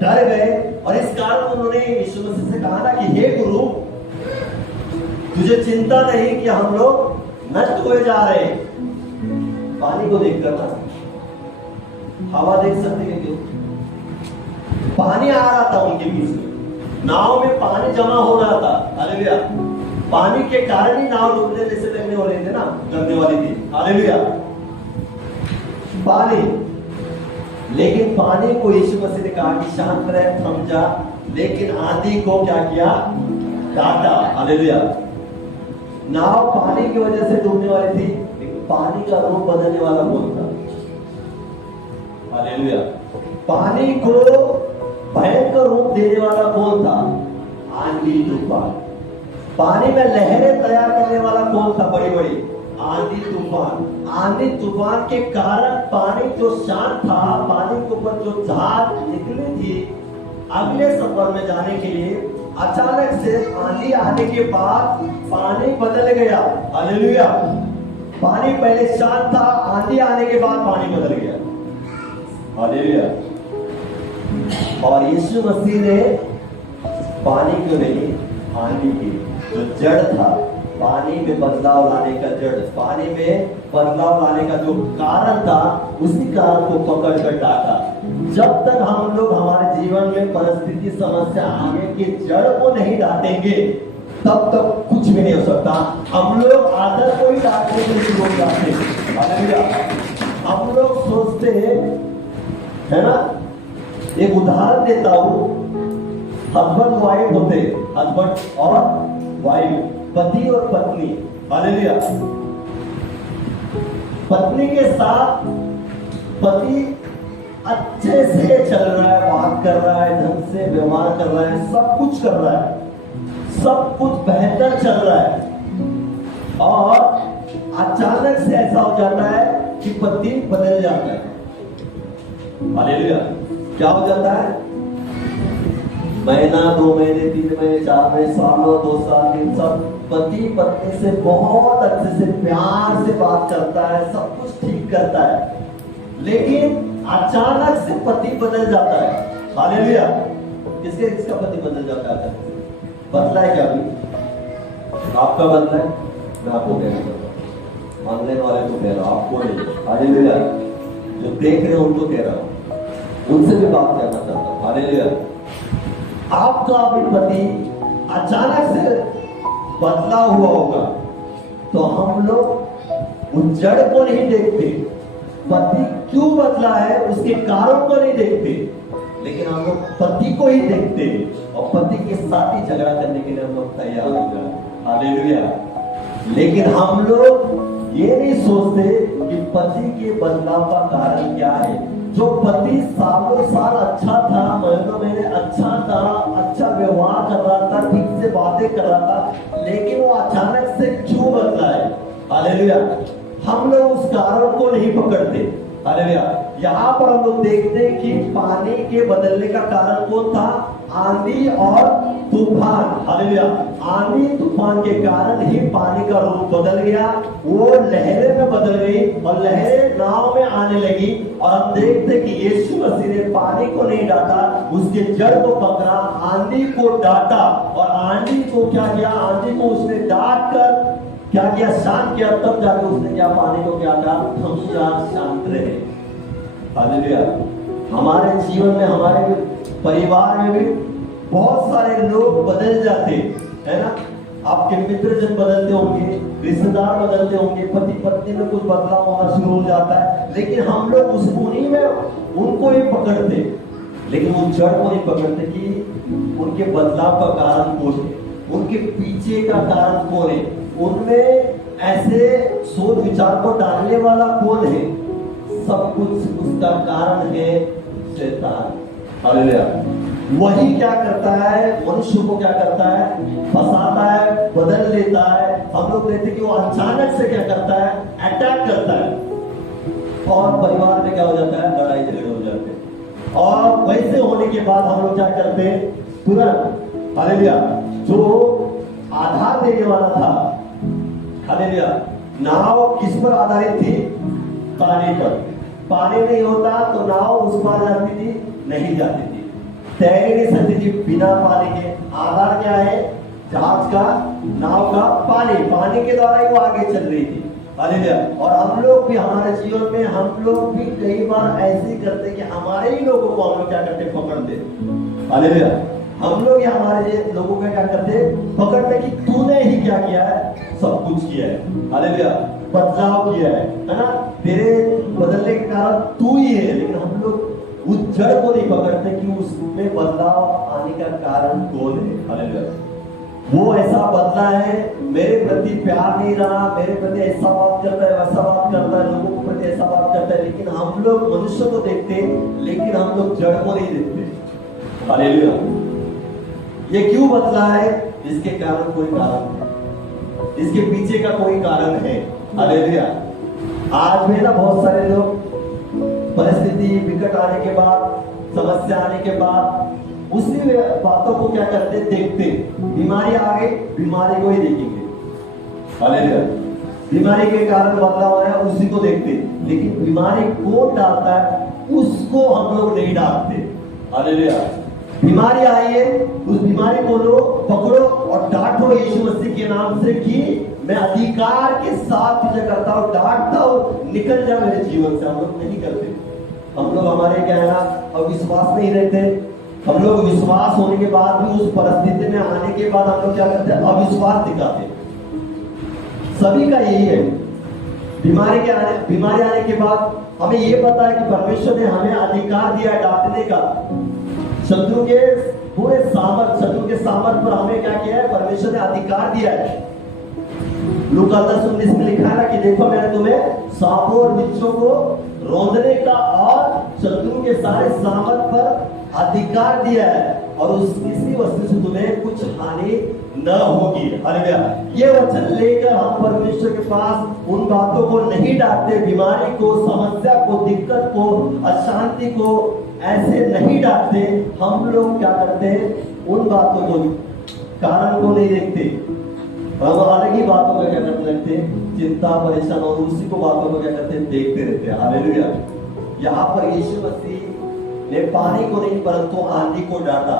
डर गए और इस कारण उन्होंने यीशु मसीह से कहा ना कि हे गुरु, तुझे चिंता नहीं कि हम लोग नष्ट हुए जा रहे हैं। पानी को देखकर ना, हवा देख सकते हैं क्यों? पानी आ रहा था उनके बीच में, नाव में पानी जमा हो रहा था। हालेलुया। पानी के कारण ही नाव डूबने जैसे लगने वाले थे ना, लगने वाली थी। हालेलुया। पानी, लेकिन पानी को यीशु मसीह ने कहा कि शांत रहे, थम जा, लेकिन आंधी को क्या किया? डांटा। हालेलुया। नाव पानी की वजह से डूबने वाली थी, लेकिन पानी का रूप बदलने वाला कौन था? हालेलुया। पानी को भयंकर रूप देने वाला कौन था? आंधी तूफान। पानी में लहरें तैयार करने वाला कौन था? बड़ी बड़ी आंधी तूफान। आंधी तूफान के कारण पानी जो शांत था, पानी के ऊपर जो जहाज निकली थी अगले सफर में जाने के लिए, अचानक से आंधी आने के बाद पानी बदल गया। हालेलुया। पानी पहले शांत था, आंधी आने के बाद पानी बदल गया। हालेलुया। और यीशु मसीह ने पानी क्यों नहीं, आंधी की जो जड़ था, पानी में बदलाव लाने का जड़, पानी में बदलाव लाने का जो कारण था, उसी कारण को पकड़ कर डांटा। जब तक हम लोग हमारे जीवन में परिस्थिति, समस्या आगे की जड़ को नहीं डांटेंगे, तब तक कुछ भी नहीं हो सकता। हम लोग आदर को ही डांटने के लिए लोग जाते हैं। हम लोग सोचते है ना, एक उदाहरण देता हूं, हस्बैंड वाइफ होते, हस्बैंड और वाइफ, पति और पत्नी। हालेलुया। पत्नी के साथ पति अच्छे से चल रहा है, बात कर रहा है, ढंग से व्यवहार कर रहा है, सब कुछ कर रहा है, सब कुछ बेहतर चल रहा है, और अचानक से ऐसा हो जाता है कि पति बदल जाता है। हालेलुया। क्या हो जाता है? महीना, 2 महीने, 3 महीने, 4 महीने, सालों, 2 साल, 3 साल, पति पत्नी से बहुत अच्छे से प्यार से बात करता है, सब कुछ ठीक करता है, लेकिन अचानक से पति बदल जाता है। हालेलुया। किसका पति बदल जाता है? बदला है क्या? अभी आपका बदला है? मैं आपको कहना चाहता हूं, मानने वाले को कह रहा हूं, आपको नहीं। हालेलुया। जो देख रहे हैं उनको कह रहा हूं, उनसे भी बात करना चाहता हूं। हालेलुया। आपका भी पति अचानक से बदला हुआ होगा, तो हम लोग उस जड़ को नहीं देखते, पति क्यों बदला है उसके कारण को नहीं देखते, लेकिन हम लोग पति को ही देखते और पति के साथ ही झगड़ा करने के लिए हम लोग तैयार हो जाते। हालेलुया। लेकिन हम लोग ये नहीं सोचते कि पति के बदलाव का कारण क्या है। जो पति सालों साल अच्छा था, महीनों महीने अच्छा था, अच्छा व्यवहार कर रहा था, ठीक से बातें कर रहा था, लेकिन वो अचानक से क्यों बदला है? हालेलुया। हम लोग उस कारण को नहीं पकड़ते। हालेलुया। यहाँ पर हम लोग देखते हैं कि पानी के बदलने का कारण कौन था? आंधी और तूफान। हालेलुया। आंधी तूफान के कारण ही पानी का रूप बदल गया, वो लहरें में बदल गई और लहरें नाव में आने लगी। और हम देखते कि यीशु मसीह ने पानी को नहीं डांटा, उसके जड़ को पकड़ा, आंधी को डांटा और आंधी को क्या किया? आंधी को उसने डांट कर क्या किया? शांत किया। तब जाके उसने क्या पानी को क्या कहा? थम जा, शांत रहे। हालेलुया। हमारे जीवन में, हमारे परिवार में भी बहुत सारे लोग बदल जाते है ना। आपके मित्रजन बदलते होंगे, रिश्तेदार बदलते होंगे, पति पत्नी में कुछ बदलाव होना शुरू हो जाता है, लेकिन हम लोग उस उन्हीं में उनको ही पकड़ते, लेकिन उन जड़ को नहीं पकड़ते कि उनके बदलाव का कारण कौन है, उनके पीछे का कारण कौन है, उनमें ऐसे सोच विचार को डालने वाला कौन है। सब कुछ उसका कारण है शैतान। हालेलुया। वही क्या करता है? मनुष्य को क्या करता है? फंसाता है, बदल लेता है। हम लोग देखते कि वो अचानक से क्या करता है? अटैक करता है और परिवार में क्या हो जाता है? लड़ाई झगड़े हो जाते हैं। और वैसे होने के बाद हम लोग क्या करते हैं? तुरंत हालेलुया, जो आधार देने वाला था, हालेलुया, नाव किस पर आधारित थी? पानी पर। पानी नहीं होता तो नाव उस पार जाती थी? नहीं जाती थी, तैर नहीं सकती थी बिना पानी के। आधार क्या है? जहाज का, नाव का पानी। पानी के द्वारा ही वो आगे चल रही थी। हालेलुया। और हम लोग भी, हमारे जीवन में हम लोग भी कई बार ऐसे ही करते कि हमारे ही लोगों को हम लोग क्या करते? पकड़ते। हालेलुया। हम लोग या हमारे लोगों को क्या करते? पकड़ते कि तूने ही क्या किया है? सब कुछ किया है। हालेलुया। बदलाव किया है ना, तेरे बदलने के कारण तू ही है। लेकिन हम लोग उस जड़ को नहीं पकड़ते कि उसमें बदलाव आने का कारण कौन है। हालेलुया। वो ऐसा बदला है, मेरे प्रति प्यार नहीं रहा, मेरे प्रति ऐसा बात करता है, वैसा बात करता है, लोगों के प्रति ऐसा बात करता है, लेकिन हम लोग मनुष्य को देखते, लेकिन हम लोग जड़ को नहीं देखते। हालेलुया। ये क्यों बदला है? इसके कारण कोई कारण है, इसके पीछे का कोई कारण है। हालेलुया। आज में ना बहुत सारे लोग परिस्थिति विकट आने के बाद, समस्या आने के बाद उसी बातों को क्या करते? देखते। बीमारी आ गई, बीमारी को ही देखेंगे। हालेलुया। बीमारी के कारण बदलाव आया, उसी को देखते, लेकिन बीमारी कौन डालता है उसको हम लोग नहीं डालते। हालेलुया। बीमारी आई है, उस बीमारी को लो, पकड़ो और डांटो यीशु मसीह के नाम से कि मैं अधिकार के साथ तुझे करता हूँ, डांटता हूँ, निकल जा मेरे जीवन से। हम लोग नहीं करते। हम लोग, हमारे क्या है ना, अविश्वास नहीं रहते। हम लोग विश्वास होने के बाद भी उस परिस्थिति में आने के बाद हम लोग क्या करते हैं? अविश्वास दिखाते। सभी का यही है। बीमारी आने के बाद हमें ये पता है कि परमेश्वर ने हमें अधिकार दिया है डांटने का। शत्रु के पूरे सामर्थ, शत्रु के सामर्थ पर हमें क्या किया है? परमेश्वर ने अधिकार दिया है। लूका 10:19 में लिखा है ना कि देखो मैंने तुम्हें सांपों और बिच्छों को रौंदने का और शत्रु के सारे सामर्थ पर अधिकार दिया है, और उस किसी वस्तु से तुम्हें कुछ हानि न होगी। हालेलुया। ये वचन लेकर हम परमेश्वर के पास उन बातों को नहीं डांटते, बीमारी को, समस्या को, दिक्कत को, अशांति को ऐसे नहीं डांटते। हम लोग क्या करते हैं? उन बातों को, कारण को नहीं देखते, हम अलग ही बातों को क्या करते रहते हैं? चिंता, परेशान, और उसी को बातों को क्या करते हैं? देखते रहते हैं। हालेलुया। यहाँ पर यीशु मसीह ने पानी को नहीं परंतु आंधी को डांटा।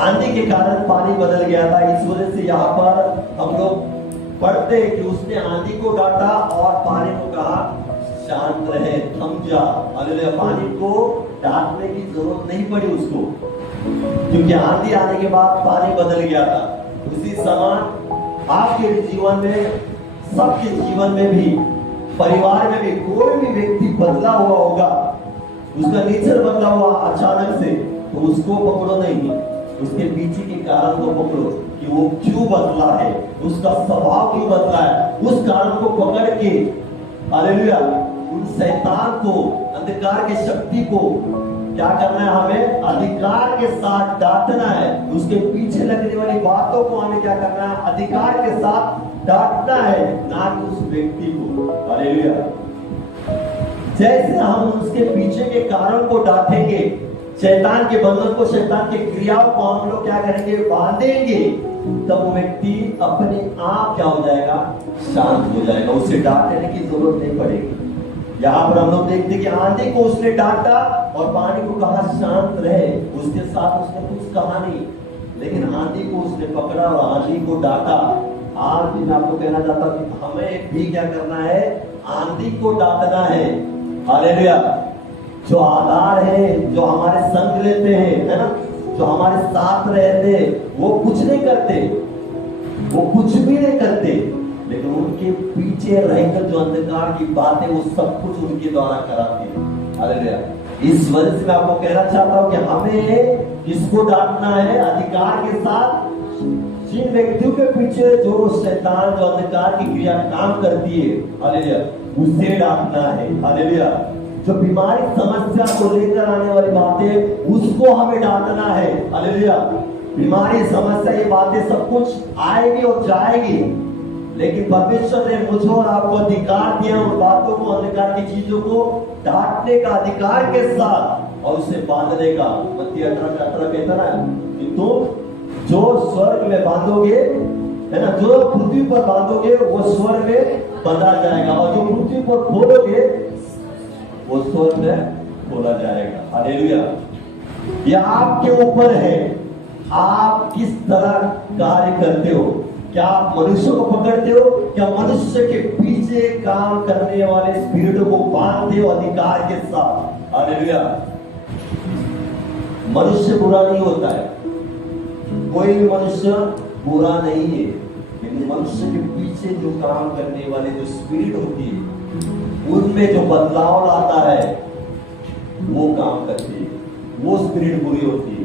आंधी के कारण पानी बदल गया था। इस वजह से यहाँ पर हम लोग पढ़ते हैं कि उसने आंधी को डांटा और पानी को कहा शांत रहे, थम जा। हालेलुया। पानी को डांटने की जरूरत नहीं पड़ी उसको, क्योंकि आंधी आने के बाद पानी बदल गया था। उसी समान आपके जीवन में, सबके जीवन में भी, परिवार में भी कोई भी व्यक्ति बदला हुआ होगा, उसका नेचर बदला हुआ अचानक से, तो उसको पकड़ो नहीं, उसके पीछे के कारण को पकड़ो कि वो क्यों बदला है, उसका स्वभाव क्यों बदला है। उस कारण को पकड़ के, हालेलुया, उन शैतान को, अंधकार की शक्ति को क्या करना है, हमें अधिकार के साथ डांटना है। उसके पीछे लगने वाली बातों को हमें क्या करना है, अधिकार के साथ डांटना है, ना कि उस व्यक्ति को। हालेलुया। जैसे हम उसके पीछे के कारण को डांटेंगे, शैतान के बंधन को, शैतान की क्रियाओं को हम लोग क्या करेंगे, बांधेंगे, तब वो व्यक्ति अपने आप क्या हो जाएगा, शांत हो जाएगा। उसे डांटने की जरूरत नहीं पड़ेगी। यहाँ पर हम लोग देखते कि आंधी को उसने डांटा और पानी को कहा शांत रहे, उसके साथ उसने कुछ कहा नहीं, लेकिन आंधी को उसने पकड़ा और आंधी को डांटा। आज भी मैं आपको कहना चाहता हूं कि हमें भी क्या करना है, आंधी को डांटना है। हालेलुया। जो आधार है, जो हमारे संग रहते हैं, है ना, जो हमारे साथ रहते, वो कुछ नहीं करते, वो कुछ भी नहीं करते, लेकिन उनके पीछे रहकर जो अंधकार की बातें, वो सब कुछ उनके द्वारा कराते हैं। हालेलुया। इस वजह से मैं आपको कहना चाहता हूं कि हमें किसको डांटना है, अधिकार के साथ जिन व्यक्तियों के पीछे जो शैतान, जो अंधकार की क्रिया काम करती है, हालेलुया, उसे डांटना है। हालेलुया। जो बीमारी, समस्या को लेकर आने वाली बातें, उसको हमें डांटना है। हालेलुया। बीमारी, समस्या, ये बातें सब कुछ आएगी और जाएगी, लेकिन परमेश्वर ने मुझे और आपको अधिकार दिया उन बातों को, अंधकार की चीजों को डांटने का अधिकार के साथ और उसे बांधने का। मत्ती 18:18 कहता ना कि तुम जो स्वर्ग में बांधोगे, है ना, जो पृथ्वी पर बांधोगे वो स्वर्ग में बंधा जाएगा, और जो पृथ्वी पर खोलोगे वो स्वर्ग में खोला जाएगा। हालेलुया। यह आपके ऊपर है, आप किस तरह कार्य करते हो। क्या आप मनुष्य को पकड़ते हो, क्या मनुष्य के पीछे काम करने वाले स्पिरिट को बांधते हो अधिकार के साथ। हालेलुया। मनुष्य बुरा नहीं होता है, कोई भी मनुष्य बुरा नहीं है, लेकिन मनुष्य के पीछे जो काम करने वाले जो स्पिरिट होती है, उनमें जो बदलाव लाता है, वो काम करती है, वो स्पिरिट बुरी होती है।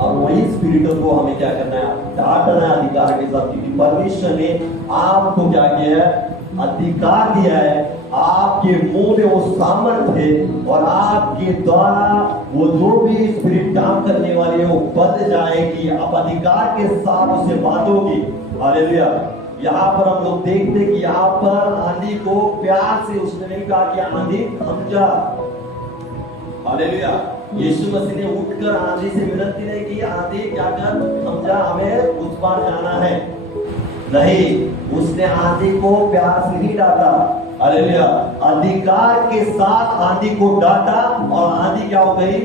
और वही स्पिरिटों को हमें क्या करना है, डांटना है अधिकार के साथ, क्योंकि परमेश्वर ने आपको क्या किया है, अधिकार दिया है। आपके मुंह में वो सामर्थ्य है, और आपके द्वारा वो जो भी स्पिरिट काम करने वाली है वो बंध जाएगी। आप अधिकार के साथ उसे बांधोगे। हालेलुया। यहाँ पर हम लोग देखते कि यहाँ पर आंधी को प्यार से उसने नहीं कहा कि आंधी थम जा। हालेलुया। यीशु मसीह ने उठकर आंधी से विनती नहीं की, आंधी क्या कर, थम जा, हमें उस पार जाना है। नहीं, उसने आंधी को प्यार से ही डांटा। हालेलुया। अधिकार के साथ आंधी को डांटा और आंधी क्या हो गई,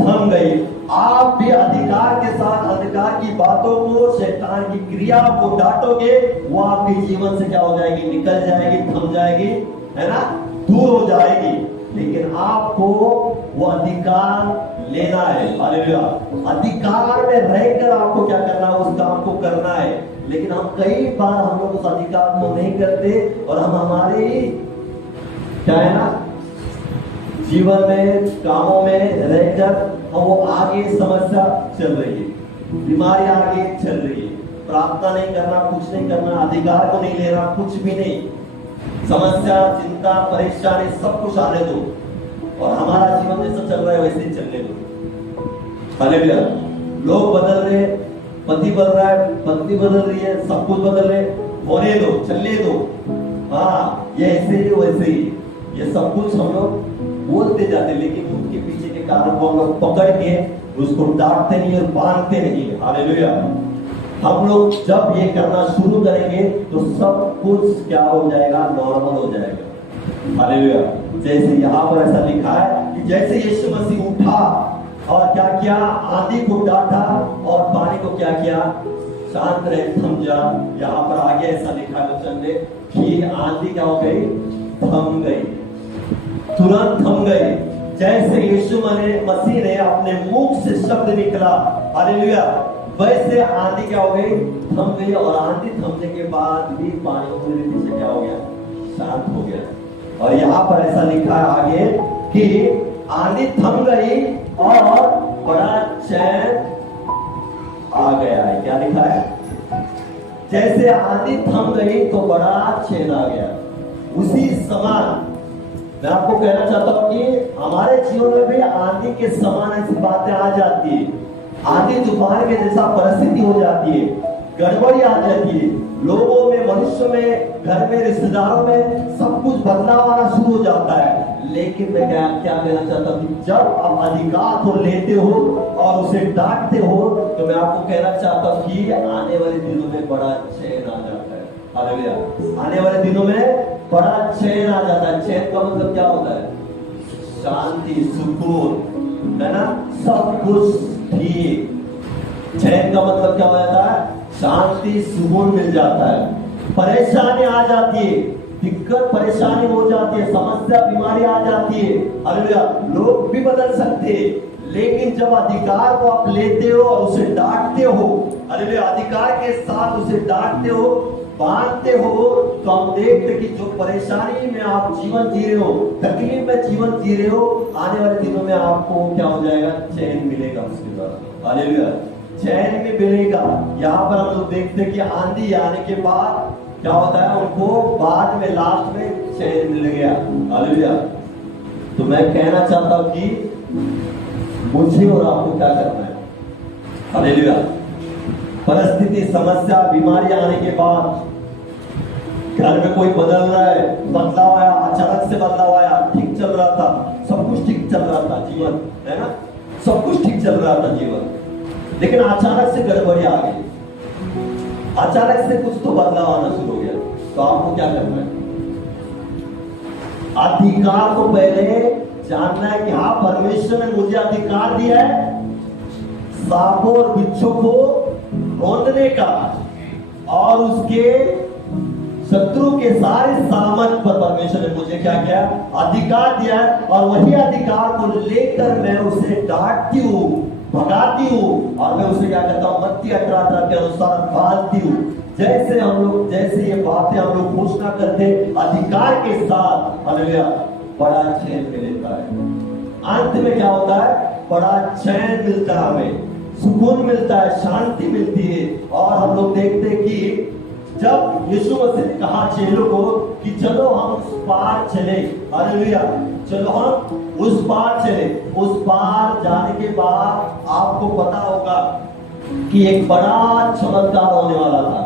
थम गई। आप भी अधिकार के साथ अंधकार की बातों को, शैतान की क्रियाओं को डांटोगे, वो आपके जीवन से क्या हो जाएगी, निकल जाएगी, थम जाएगी, है ना, दूर हो जाएगी। लेकिन आपको वो अधिकार लेना है। हालेलुया। अधिकार में रहकर आपको क्या करना है, उस काम को करना है। लेकिन हम कई बार हम लोग उस अधिकार को नहीं करते, और हम हमारे क्या है ना, जीवन में, कामों में रहकर वो आगे समस्या चल रही है, बीमारी आगे चल रही है, प्रार्थना नहीं करना, कुछ नहीं करना, अधिकार को नहीं लेना, कुछ भी नहीं, समस्या, चिंता, परेशानी सब कुछ आने दो, और हमारा जीवन जैसा चल रहा है वैसे ही चलने दो। हालेलुया। लोग बदल रहे, पति बदल रहा है, पत्नी बदल रही है, सब कुछ बदल रहे, होने दो, चलने दो। हाँ, ये ऐसे ही वैसे ही, ये सब कुछ हम लोग बोलते जाते, लेकिन उनके पीछे के कारण को हम लोग पकड़ के उसको डांटते नहीं और बांधते नहीं। हालेलुया। हम लोग जब ये करना शुरू करेंगे तो सब कुछ क्या हो जाएगा, नॉर्मल हो जाएगा। हालेलुया। जैसे यहाँ पर ऐसा लिखा है कि जैसे यीशु मसीह उठा और क्या किया, आंधी को डांटा और पानी को क्या किया, शांत रहे, थम जा। यहाँ पर आगे ऐसा लिखा है वचन में कि आंधी क्या हो गई, थम गई, तुरंत थम गई। जैसे यीशु मसीह ने अपने मुख से शब्द निकला, हालेलुया, वैसे आंधी क्या हो गई, थम गई। और आंधी थमने के बाद भी पानी पूरी रीति से क्या हो गया, शांत हो गया। और यहाँ पर ऐसा लिखा है आगे कि आंधी थम गई और बड़ा चैन आ गया है। क्या लिखा है, जैसे आंधी थम गई तो बड़ा चैन आ गया। उसी समान मैं आपको कहना चाहता हूं कि हमारे जीवन में भी आंधी के समान ऐसी बातें आ जाती है, आंधी तूफान के जैसा परिस्थिति हो जाती है, गड़बड़ी आ जाती है, लोगों में, मनुष्य में, घर में, रिश्तेदारों में सब कुछ बदलाव आना शुरू हो जाता है। लेकिन मैं क्या कहना चाहता हूँ कि जब आप अधिकार को लेते हो और उसे डांटते हो, तो मैं आपको कहना चाहता हूँ कि आने वाले दिनों में बड़ा चैन आ जाता है। हालेलुया। आने वाले दिनों में बड़ा चैन आ जाता है। चैन का मतलब क्या होता है? शांति, सुकून, है ना, सब कुछ ठीक। चैन का मतलब क्या हो जाता है? शांति, सुकून मिल जाता है। परेशानी आ जाती है, दिक्कत परेशानी हो जाती है, समस्या बीमारी आ जाती है, हालेलुया, लोग भी बदल सकते हैं। लेकिन जब अधिकार को आप लेते हो और उसे डांटते हो, हालेलुया, अधिकार के साथ उसे डांटते हो, बांधते हो, तो हम देखते कि जो परेशानी में आप जीवन जी रहे हो, तकलीफ में जीवन जी रहे हो, आने वाले दिनों में आपको क्या हो जाएगा? चैन मिलेगा उसके द्वारा। हालेलुया, चैन भी मिलेगा। यहाँ पर हम लोग देखते कि आंधी आने के बाद क्या होता है? उनको बाद में, लास्ट में चैन मिल गया। हालेलुया। तो मैं कहना चाहता हूं कि मुझे और आपको क्या करना है? हालेलुया। परिस्थिति, समस्या, बीमारी आने के बाद घर में कोई बदल रहा है, बदलाव आया, अचानक से बदलाव आया, ठीक चल रहा था, सब कुछ ठीक चल रहा था जीवन, है ना, सब कुछ ठीक चल रहा था जीवन, लेकिन अचानक से गड़बड़ी आ गई, अचानक से कुछ तो बदलाव आना शुरू हो गया। तो आपको क्या करना है? अधिकार को पहले जानना है कि हाँ, परमेश्वर ने मुझे अधिकार दिया है सांपों और बिच्छों को रौंदने का, और उसके शत्रु के सारे सामर्थ पर परमेश्वर ने मुझे क्या किया? अधिकार दिया है। और वही अधिकार को लेकर मैं उसे डांटती हूँ, भगाती हूँ, और मैं उसे क्या कहता हूँ? मत्ती 18 के अनुसार बांधती हूँ। जैसे हम लोग, जैसे ये बातें हम लोग घोषणा करते अधिकार के साथ, हालेलुया, बड़ा चैन मिलता है। अंत में क्या होता है? बड़ा चैन मिलता है, हमें सुकून मिलता है, शांति मिलती है। और हम लोग देखते हैं कि जब यीशु मसीह ने कहा चेलों को कि चलो हम उस पार चले, हालेलुया, चलो हम उस पार चले, उस पार जाने के बाद आपको पता होगा कि एक बड़ा चमत्कार होने वाला था,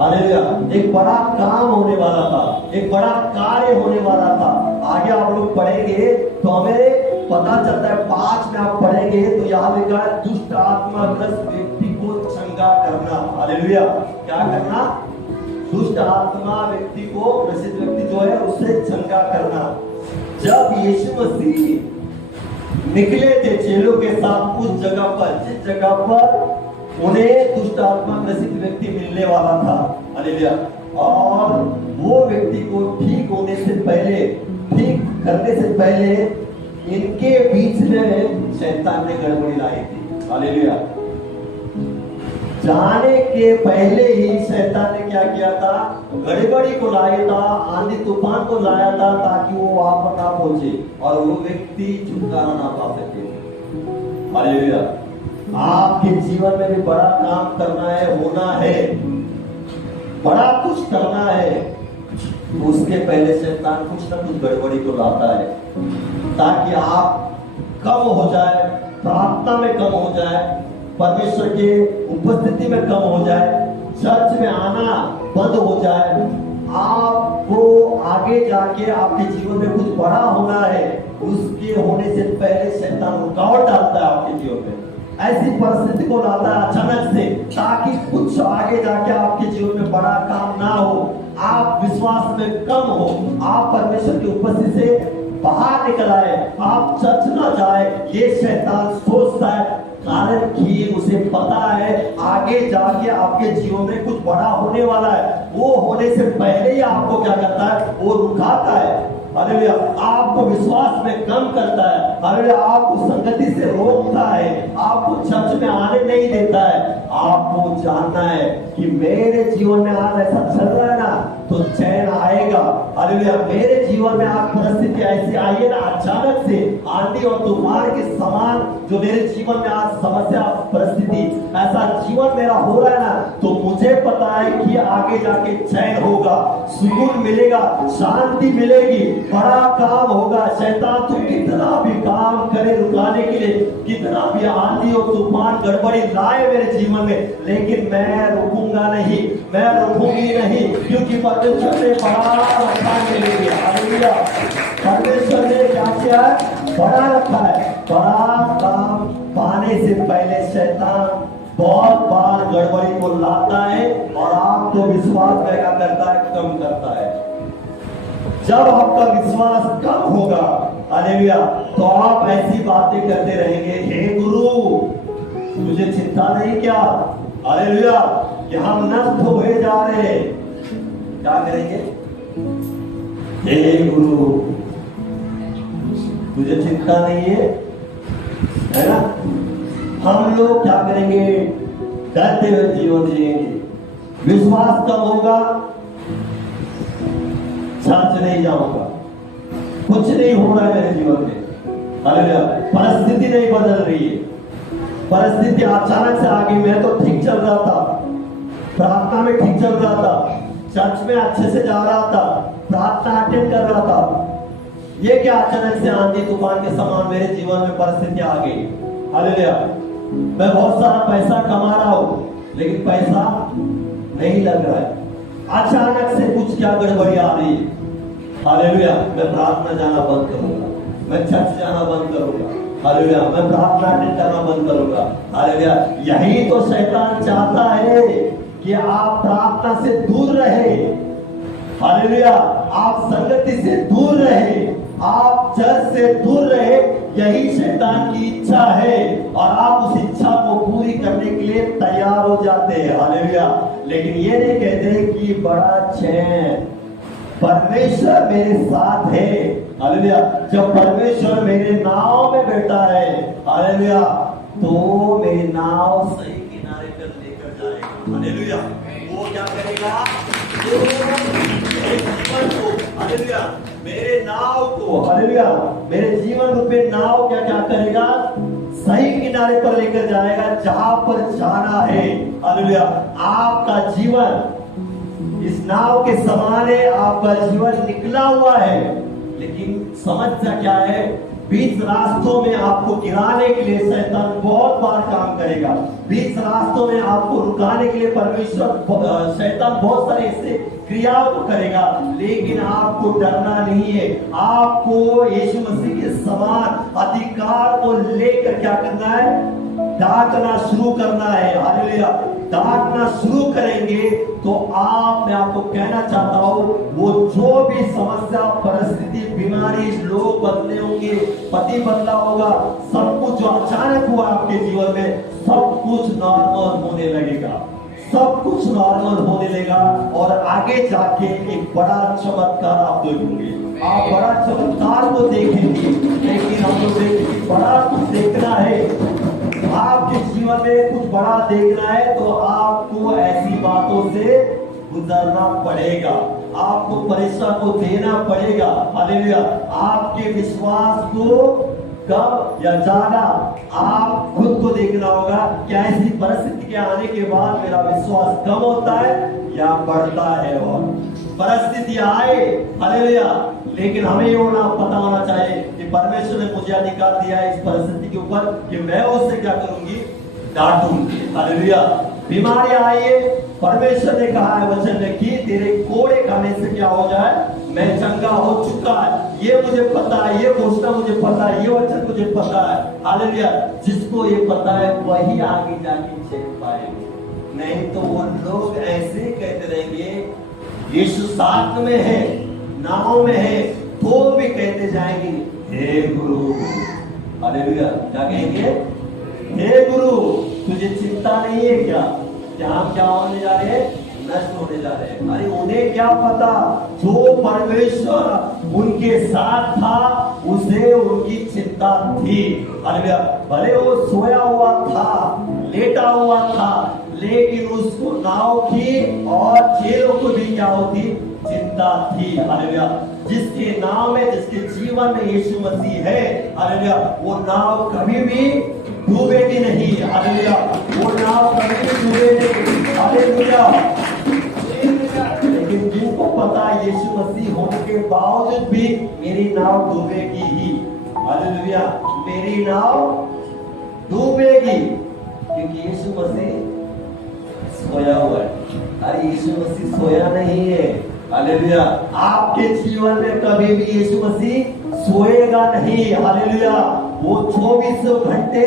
हालेलुया, एक बड़ा काम होने वाला था, एक बड़ा कार्य होने वाला था। आगे आप लोग पढ़ेंगे तो हमें पता चलता है, 5 में आप पढ़ेंगे तो यहाँ लिखा है दुष्ट आत्माग्रस्त व्यक्ति को चंगा करना। हालेलुया, क्या करना? दुष्ट आत्मा व्यक्ति को, ग्रसित व्यक्ति जो है, उसे चंगा करना। जब यीशु मसीह निकले थे चेलों के साथ उस जगह पर, जिस जगह पर उन्हें दुष्ट आत्मा ग्रसित व्यक्ति मिलने वाला था, हालेलुया, और वो व्यक्ति को ठीक होने से पहले, ठीक करने से पहले इनके बीच में शैतान ने गड़बड़ी लाई थी। हालेलुया, जाने के पहले ही शैतान ने क्या किया था? गड़बड़ी को लाया था, आंधी तूफान को लाया था, ताकि वो वहां पर ना पहुंचे और वो व्यक्ति छुटकारा ना पा सके। हालेलुया, आपके जीवन में भी बड़ा काम करना है, होना है, बड़ा कुछ करना है, तो उसके पहले शैतान कुछ ना कुछ गड़बड़ी को लाता है, ताकि आप कम हो जाए, प्रार्थना में कम हो जाए, परमेश्वर के उपस्थिति में कम हो जाए, चर्च में आना बंद हो जाए। आपको आगे जाके आपके जीवन में कुछ बड़ा होना है, उसके होने से पहले शैतान रुकावट डालता है आपके जीवन में, ऐसी परिस्थिति को लाता है अचानक से, ताकि कुछ आगे जाके आपके जीवन में बड़ा काम ना हो, आप विश्वास में कम हो, आप परमेश्वर की उपस्थिति से बाहर निकल आए, आप चर्च ना जाए। ये शैतान सोचता है, कारण कि उसे पता है आगे जाके आपके जीवन में कुछ बड़ा होने वाला है, वो होने से पहले ही आपको क्या करता है? वो रुकाता है। हालेलुया, आपको विश्वास में कम करता है, हालेलुया, आपको संगति से रोकता है, आपको चर्च में आने नहीं देता है। आपको जानना है कि मेरे जीवन में आज ऐसा चल रहा है ना, तो चैन आएगा। हालेलुया, मेरे जीवन में आज परिस्थिति ऐसी आई है ना, अचानक से आंधी और तूफान के समान जो मेरे जीवन में आज समस्या, परिस्थिति, ऐसा जीवन मेरा हो रहा है ना, तो मुझे पता है कि आगे आगे जाके चैन होगा, सुकून मिलेगा, शांति मिलेगी, बड़ा काम होगा। शैतान तो कितना भी काम करे रुकाने के लिए, कितना भी आंधी और तूफान गड़बड़ी लाए मेरे जीवन में, लेकिन मैं रुकूंगा नहीं, मैं रुकूंगी नहीं, क्योंकि परमेश्वर ने बड़ा रखा है मेरे लिए। हालेलुया। परमेश्वर ने क्या किया है? बड़ा रखा है। बड़ा काम पाने से पहले शैतान बहुत बार गड़बड़ी को लाता है और आपको विश्वास में क्या करता है? कम करता है। जब आपका विश्वास कम होगा, हालेलुया, तो आप ऐसी बातें करते रहेंगे, हे गुरु मुझे चिंता नहीं क्या, हालेलुया, कि हम नष्ट हुए जा रहे हैं। क्या करेंगे? हे गुरु तुझे चिंता नहीं है ना? हम लोग क्या करेंगे? डरते हुए जीवन जिएंगे। विश्वास कम होगा, चर्च नहीं जाऊंगा, कुछ नहीं हो रहा है मेरे जीवन में, हालेलुया, परिस्थिति नहीं बदल रही है, परिस्थिति अचानक से आ गई। मैं तो ठीक चल रहा था, प्रार्थना में ठीक चल रहा था, चर्च में अच्छे से जा रहा था, प्रार्थना अटेंड कर रहा था, ये क्या अचानक से आंधी तूफान के समान मेरे जीवन में परिस्थिति आ गई? हालेलुया। मैं बहुत सारा पैसा कमा रहा हूं, लेकिन पैसा नहीं लग रहा है। अचानक से कुछ क्या गड़बड़ी आ रही है? हालेलुया। मैं प्रार्थना जाना बंद करूंगा, मैं चर्च जाना बंद करूंगा, हालेलुया, मैं प्रार्थना अटेंड करना बंद करूंगा, हालेलुया। यही तो शैतान चाहता है कि आप प्रार्थना से दूर रहे, हालेलुया, आप संगति से दूर रहे, आप चर्च से दूर रहे। यही शैतान की इच्छा है और आप उस इच्छा को पूरी करने के लिए तैयार हो जाते हैं, हालेलुया। लेकिन ये नहीं कहते कि बड़ा चैन, परमेश्वर मेरे साथ है, हालेलुया। जब परमेश्वर मेरे नाव में बैठा है, हालेलुया, तो मेरी नाव सही किनारे पर लेकर जाएगा, हालेलुया। वो क्या करेगा? मेरे जीवन को, हालेलुया, मेरे नाव को, हालेलुया, मेरे जीवन रूपे नाव क्या क्या करेगा? सही किनारे पर लेकर जाएगा, जहां पर जाना है, हालेलुया। आपका जीवन इस नाव के समान है, आपका जीवन निकला हुआ है, लेकिन समस्या क्या है? बीच रास्तों में आपको गिराने के लिए शैतान बहुत बार काम करेगा। बीच रास्तों में आपको रुकाने के लिए परमेश्वर शैतान बहुत सारे ऐसे क्रियाओं को करेगा, लेकिन आपको डरना नहीं है। आपको यीशु मसीह के समान अधिकार को लेकर क्या करना है? डांटना शुरू करना है, हालेलुया। डांटना शुरू करेंगे तो मैं आपको कहना चाहता हूं, वो जो भी समस्या, परिस्थिति, बीमारी, लोग बदले होंगे, पति बदला होगा, सब कुछ जो अचानक हुआ आपके जीवन में, सब कुछ नॉर्मल होने लगेगा, सब कुछ नॉर्मल होने लगेगा और आगे जाके एक बड़ा चमत्कार आप देखोगे। आप बड़ा चमत्कार को देखेंगे, लेकिन हम लोग देखेंगे बड़ा कुछ देखना है, आपके जीवन में कुछ बड़ा देखना है तो आपको ऐसी बातों से गुजरना पड़ेगा, आपको परीक्षा को देना पड़ेगा, हालेलुया। आपके विश्वास को कम या ज्यादा आप खुद को देखना होगा। क्या ऐसी परिस्थिति के आने के बाद मेरा विश्वास कम होता है या बढ़ता है? और परिस्थिति आए, हालेलुया, लेकिन हमें ये पता होना चाहिए कि परमेश्वर ने मुझे अधिकार दिया है इस परिस्थिति के ऊपर कि मैं उससे क्या करूंगी? डांटूंगी, हालेलुया। बीमारी आई है, परमेश्वर ने कहा है वचन में कि तेरे कोड़े खाने से क्या हो जाए? मैं चंगा हो चुका है। ये मुझे पता है, ये घोषणा मुझे पता है, ये वचन मुझे पता है, हालेलुया। जिसको ये पता है वही आगे जाके चल पाएंगे, नहीं तो वो लोग ऐसे कहते रहेंगे यीशु साथ में है, नाव में है, तो भी कहते जाएंगे हे गुरु, हालेलुया। क्या कहेंगे? हे गुरु तुझे चिंता नहीं है क्या? हम क्या होने जा रहे हैं? नष्ट होने जा रहे हैं। अरे उन्हें क्या पता, जो परमेश्वर उनके साथ था उसे उनकी चिंता थी, हालेलुया। भले वो सोया हुआ था, लेटा हुआ था, लेकिन उसको नाव की और चेलों को भी क्या होती? चिंता थी, हालेलुया। जिसके नाम में, जिसके जीवन में यीशु मसीह है, हालेलुया, वो नाव कभी भी डूबेगी नहीं, हालेलुया। वो नाव कभी भी डूबेगी नहीं, हालेलुया। बावजूद भी मेरी नाव डूबेगी ही। हालेलुया, मेरी नाव डूबेगी क्योंकि यीशु मसीह सोया हुआ है। अरे यीशु मसीह सोया नहीं है। हालेलुया, आपके जीवन में कभी भी यीशु मसीह सोएगा नहीं। हालेलुया, वो 24 घंटे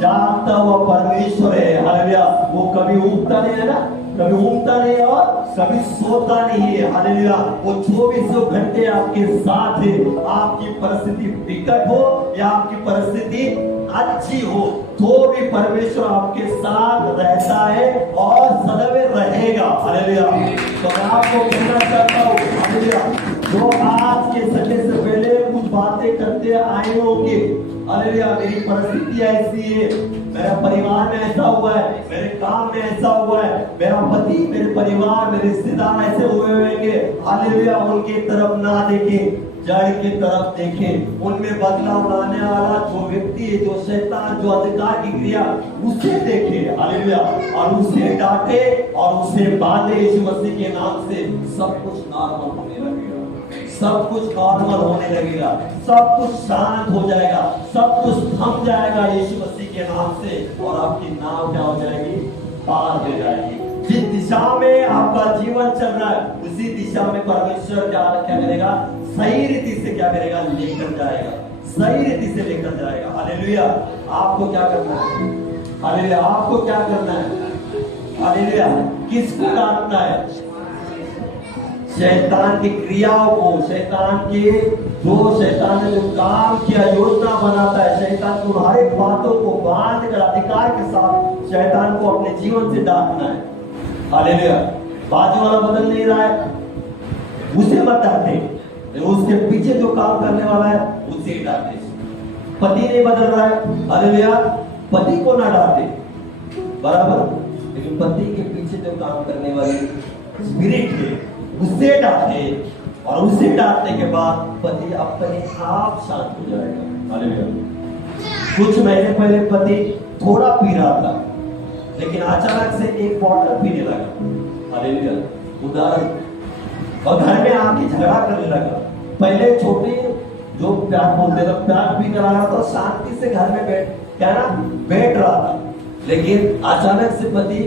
जागता हुआ परमेश्वर है। हालेलुया, वो कभी उगता नहीं है ना, कभी उगता नहीं और कभी सोता नहीं है। हालेलुया, वो 24 घंटे आपके साथ है। आपकी परिस्थिति विकट हो या आपकी परिस्थिति अच्छी हो तो भी परमेश्वर आपके साथ रहता है और सदैव रहेगा। हालेलुया, तो मैं आपको कहना चाहता हूँ, हालेलुया, जो आज के संडे से पहले कुछ बातें करते आए होंगे, हालेलुया, मेरी परिस्थिति ऐसी है, मेरा परिवार में ऐसा हुआ है, मेरे काम में ऐसा हुआ है, मेरा पति, मेरे परिवार, मेरे रिश्तेदार ऐसे हुए होंगे। हालेलुया, उनके तरफ ना देखें, जड़ के तरफ देखें। उनमें बदलाव लाने वाला जो व्यक्ति है, जो शैतान, जो अंधकार की क्रिया, उसे देखें। हालेलुया, और उसे डांटे और उसे बांधे यीशु मसीह के नाम से। सब कुछ नॉर्मल होने लगेगा, सब कुछ नॉर्मल होने लगेगा, सब कुछ शांत हो जाएगा, सब कुछ थम जाएगा यीशु मसीह के नाम से, और आपकी नाव क्या हो जाएगी? पार हो जाएगी। जिस दिशा में आपका जीवन चल रहा है उसी दिशा में परमेश्वर क्या करेगा? सही रीति से क्या करेगा? लेकर जाएगा, सही रीति से लेकर जाएगा। हालेलुया, आपको क्या करना है? हालेलुया, आपको क्या करना है? हालेलुया, किसको डांटना है? शैतान की क्रियाओं को, शैतान ने जो काम किया, योजना बनाता है, शैतान को हर एक बातों को बांध कर अधिकार के साथ शैतान को अपने जीवन से डांटना है। हालेलुया, बाजू वाला बदल नहीं रहा है, उसे मत डांटे, उसके पीछे जो काम करने वाला है उसे ही डांटे। पति नहीं बदल रहा है, हालेलुया, पति को ना डांटे, बराबर, लेकिन पति के पीछे जो काम करने वाली स्पिरिट है उसे डांटे, और उसे डांटने के बाद पति अपने आप शांत हो जाएगा। हालेलुया, कुछ महीने पहले पति थोड़ा पी रहा था, लेकिन अचानक से एक बॉटल पीने लगा। हालेलुया, उदाहरण, और घर में आके झगड़ा करने लगा। पहले छोटे जो प्यार बोलते थे, प्यार पी कर आ रहा था, शांति से घर में बैठ रहा था, लेकिन अचानक से पति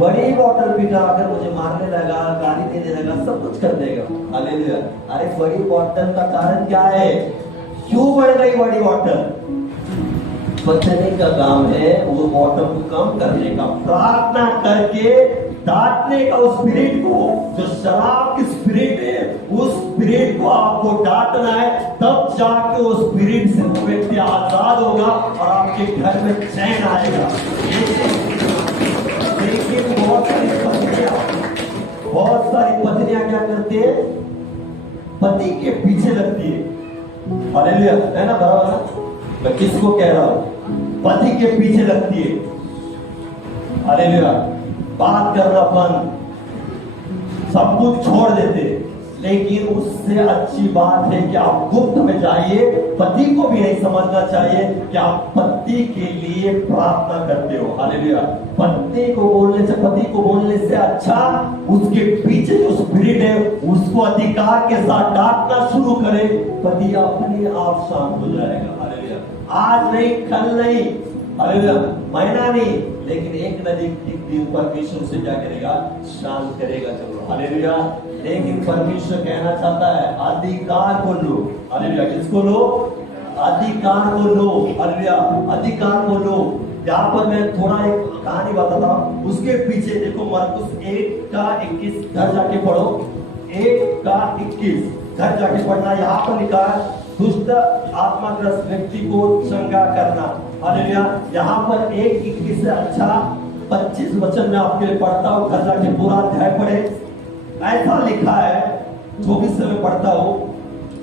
बड़ी बॉटल पीकर आकर मुझे मारने लगा, गाली देने लगा, सब कुछ कर देगा। हालेलुया, अरे बड़ी बॉटल का कारण क्या है? क्यों बढ़ गई बड़ी बॉटल? बचने का काम है वो बॉटल को कम करने का, प्रार्थना करके डांटने का उस स्पिरिट को, जो शराब की स्पिरिट है, उस स्पिरिट को आपको डांटना है, तब जाके उस स्पिरिट से वो व्यक्ति आजाद होगा और आपके घर में चैन आएगा। लेकिन बहुत सारी पत्नियां क्या करती है? पति के पीछे लगती है। हालेलुया, है ना, बराबर? मैं किसको कह रहा हूं? पति के पीछे लगती है। हालेलुया, बात करना बंद, सब कुछ छोड़ देते। लेकिन उससे अच्छी बात है कि आप गुप्त में जाइए। पति को भी नहीं समझना चाहिए कि आप पति के लिए प्रार्थना करते हो। हालेलुया, पति को बोलने से अच्छा उसके पीछे जो स्पिरिट है उसको अधिकार के साथ डांटना शुरू करे, पति अपने आप शांत हो जाएगा। हालेलुया, आज नहीं, कल नहीं, हालेलुया, महीना नहीं, लेकिन एक दिन परमेश्वर से क्या करेगा? शांत करेगा। चलो, हालेलुया, लेकिन परमेश्वर कहना चाहता है अधिकार को लो। हालेलुया, किसको लो? अधिकार को लो। हालेलुया, अधिकार को लो। यहाँ पर मैं थोड़ा एक कहानी बताता हूँ, उसके पीछे देखो, मरकुस 1:21 घर जाके पढ़ो, 1:21 घर जाके पढ़ना। यहाँ पर लिखा है दुष्ट आत्माग्रस्त व्यक्ति को चंगा करना। हालेलुया, यहाँ पर 1:21 से अच्छा 25 वचन में आपके लिए पढ़ता हूँ, घर जाके पूरा अध्याय पढ़े। ऐसा लिखा है, 24 में पढ़ता हूँ,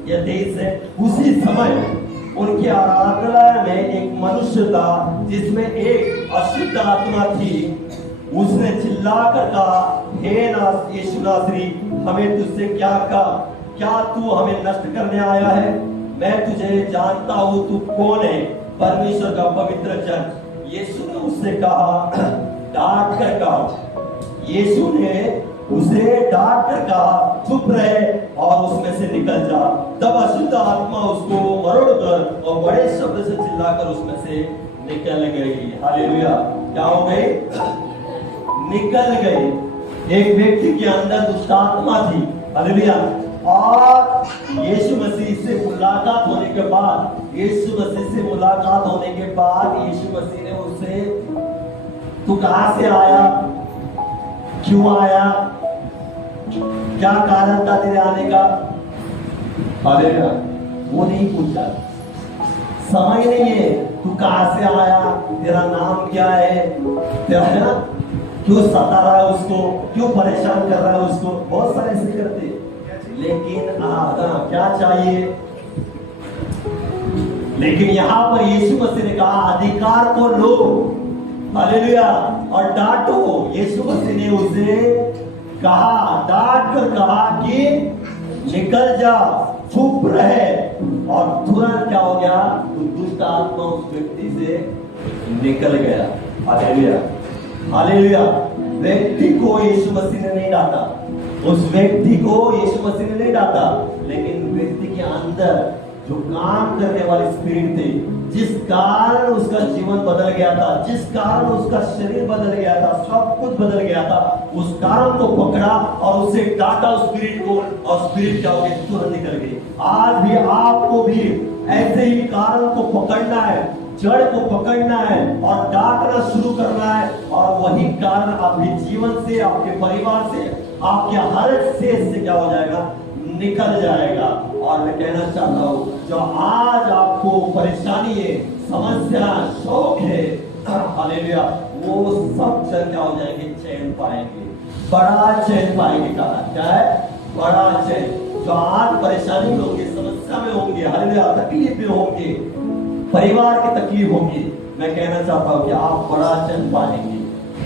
यह देश है। उसी समय उनके आराधनालय में एक मनुष्य था जिसमें एक अशुद्ध आत्मा थी। उसने चिल्लाकर कहा, हे यीशु नासरी, हमें तुझसे क्या कहा? क्या तू हमें नष्ट करने आया है? मैं तुझे जानता हूँ, तू कौन है, परमेश्वर का पवित्र जन। यीशु ने उससे कहा, डांट कर कहा। यीशु ने उसे डांट कर कहा चुप रहे और उसमें से निकल जा। तब अशुद्ध आत्मा उसको मरोड़ कर और बड़े शब्द से चिल्लाकर उसमें से निकल गई। हालेलुया। क्या हो गई? निकल गई। एक व्यक्ति के अंदर दुष्ट आत्मा थी। हालेलुया। और यीशु मसीह से मुलाकात होने के बाद यीशु मसीह ने उससे तू कहां से आया, क्यों आया, क्या कारण था तेरे आने का? हालेलुया। वो नहीं पूछा। समझ नहीं है तू कहां से आया, तेरा नाम क्या है, तेरा है ना, क्यों सता रहा है उसको, क्यों परेशान कर रहा है उसको। बहुत सारे ऐसे करते हैं। लेकिन क्या चाहिए? लेकिन यहां पर यीशु मसीह ने कहा अधिकार को लो। हालेलुया। और डांटो। यीशु मसीह ने उसे कहा, डांट कर कहा कि निकल जा, चुप रहे। और तुरंत क्या हो गया? दुष्ट आत्मा उस व्यक्ति से निकल गया। हालेलुया। हालेलुया। व्यक्ति को यीशु मसीह ने नहीं डांटा, उस व्यक्ति को यीशु मसीह ने नहीं डांटा, लेकिन व्यक्ति के अंदर जो काम करने वाले स्पिरिट थे, जिस कारण उसका जीवन बदल गया था, जिस कारण उसका शरीर बदल गया था, सब कुछ बदल गया था, उस कारण को पकड़ा और उसे डांटा उस स्पिरिट को, और स्पिरिट क्या हो गया? तुरंत निकल गई। आज भी आपको भी ऐसे ही कारण को पकड़ना है, जड़ को पकड़ना है और डांटना शुरू करना है, और वही कारण आपके जीवन से, आपके परिवार से, आपके हर शेष से क्या हो जाएगा? निकल जाएगा। और मैं कहना चाहता हूँ जो आज आपको परेशानी है, समस्या, शौक है, हालेलुया, वो सब जल क्या हो जाएंगे? चैन पाएंगे, बड़ा चैन पाएंगे। क्या है? बड़ा चैन। जो आज परेशानी में होंगे, समस्या में होंगे, हालेलुया, तकलीफ में होंगे, परिवार की तकलीफ होगी, मैं कहना चाहता हूँ कि आप बड़ा चैन पाएंगे।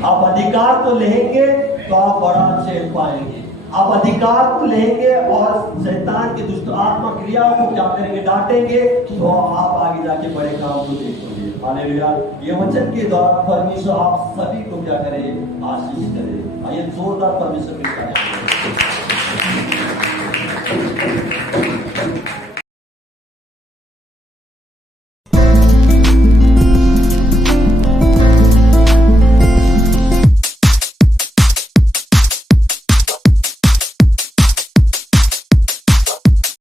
आप अधिकार को लेंगे तो आप बड़ा चैन पाएंगे। आप अधिकार को लेंगे और शैतान की दुष्ट आत्मा क्रियाओं को क्या करेंगे? डांटेंगे, तो आप आगे जाके बड़े काम को देखोगे। हालेलुया। ये वचन के द्वारा परमेश्वर आप सभी को क्या करे? आशीष करे। आइए जोरदार परमेश्वर के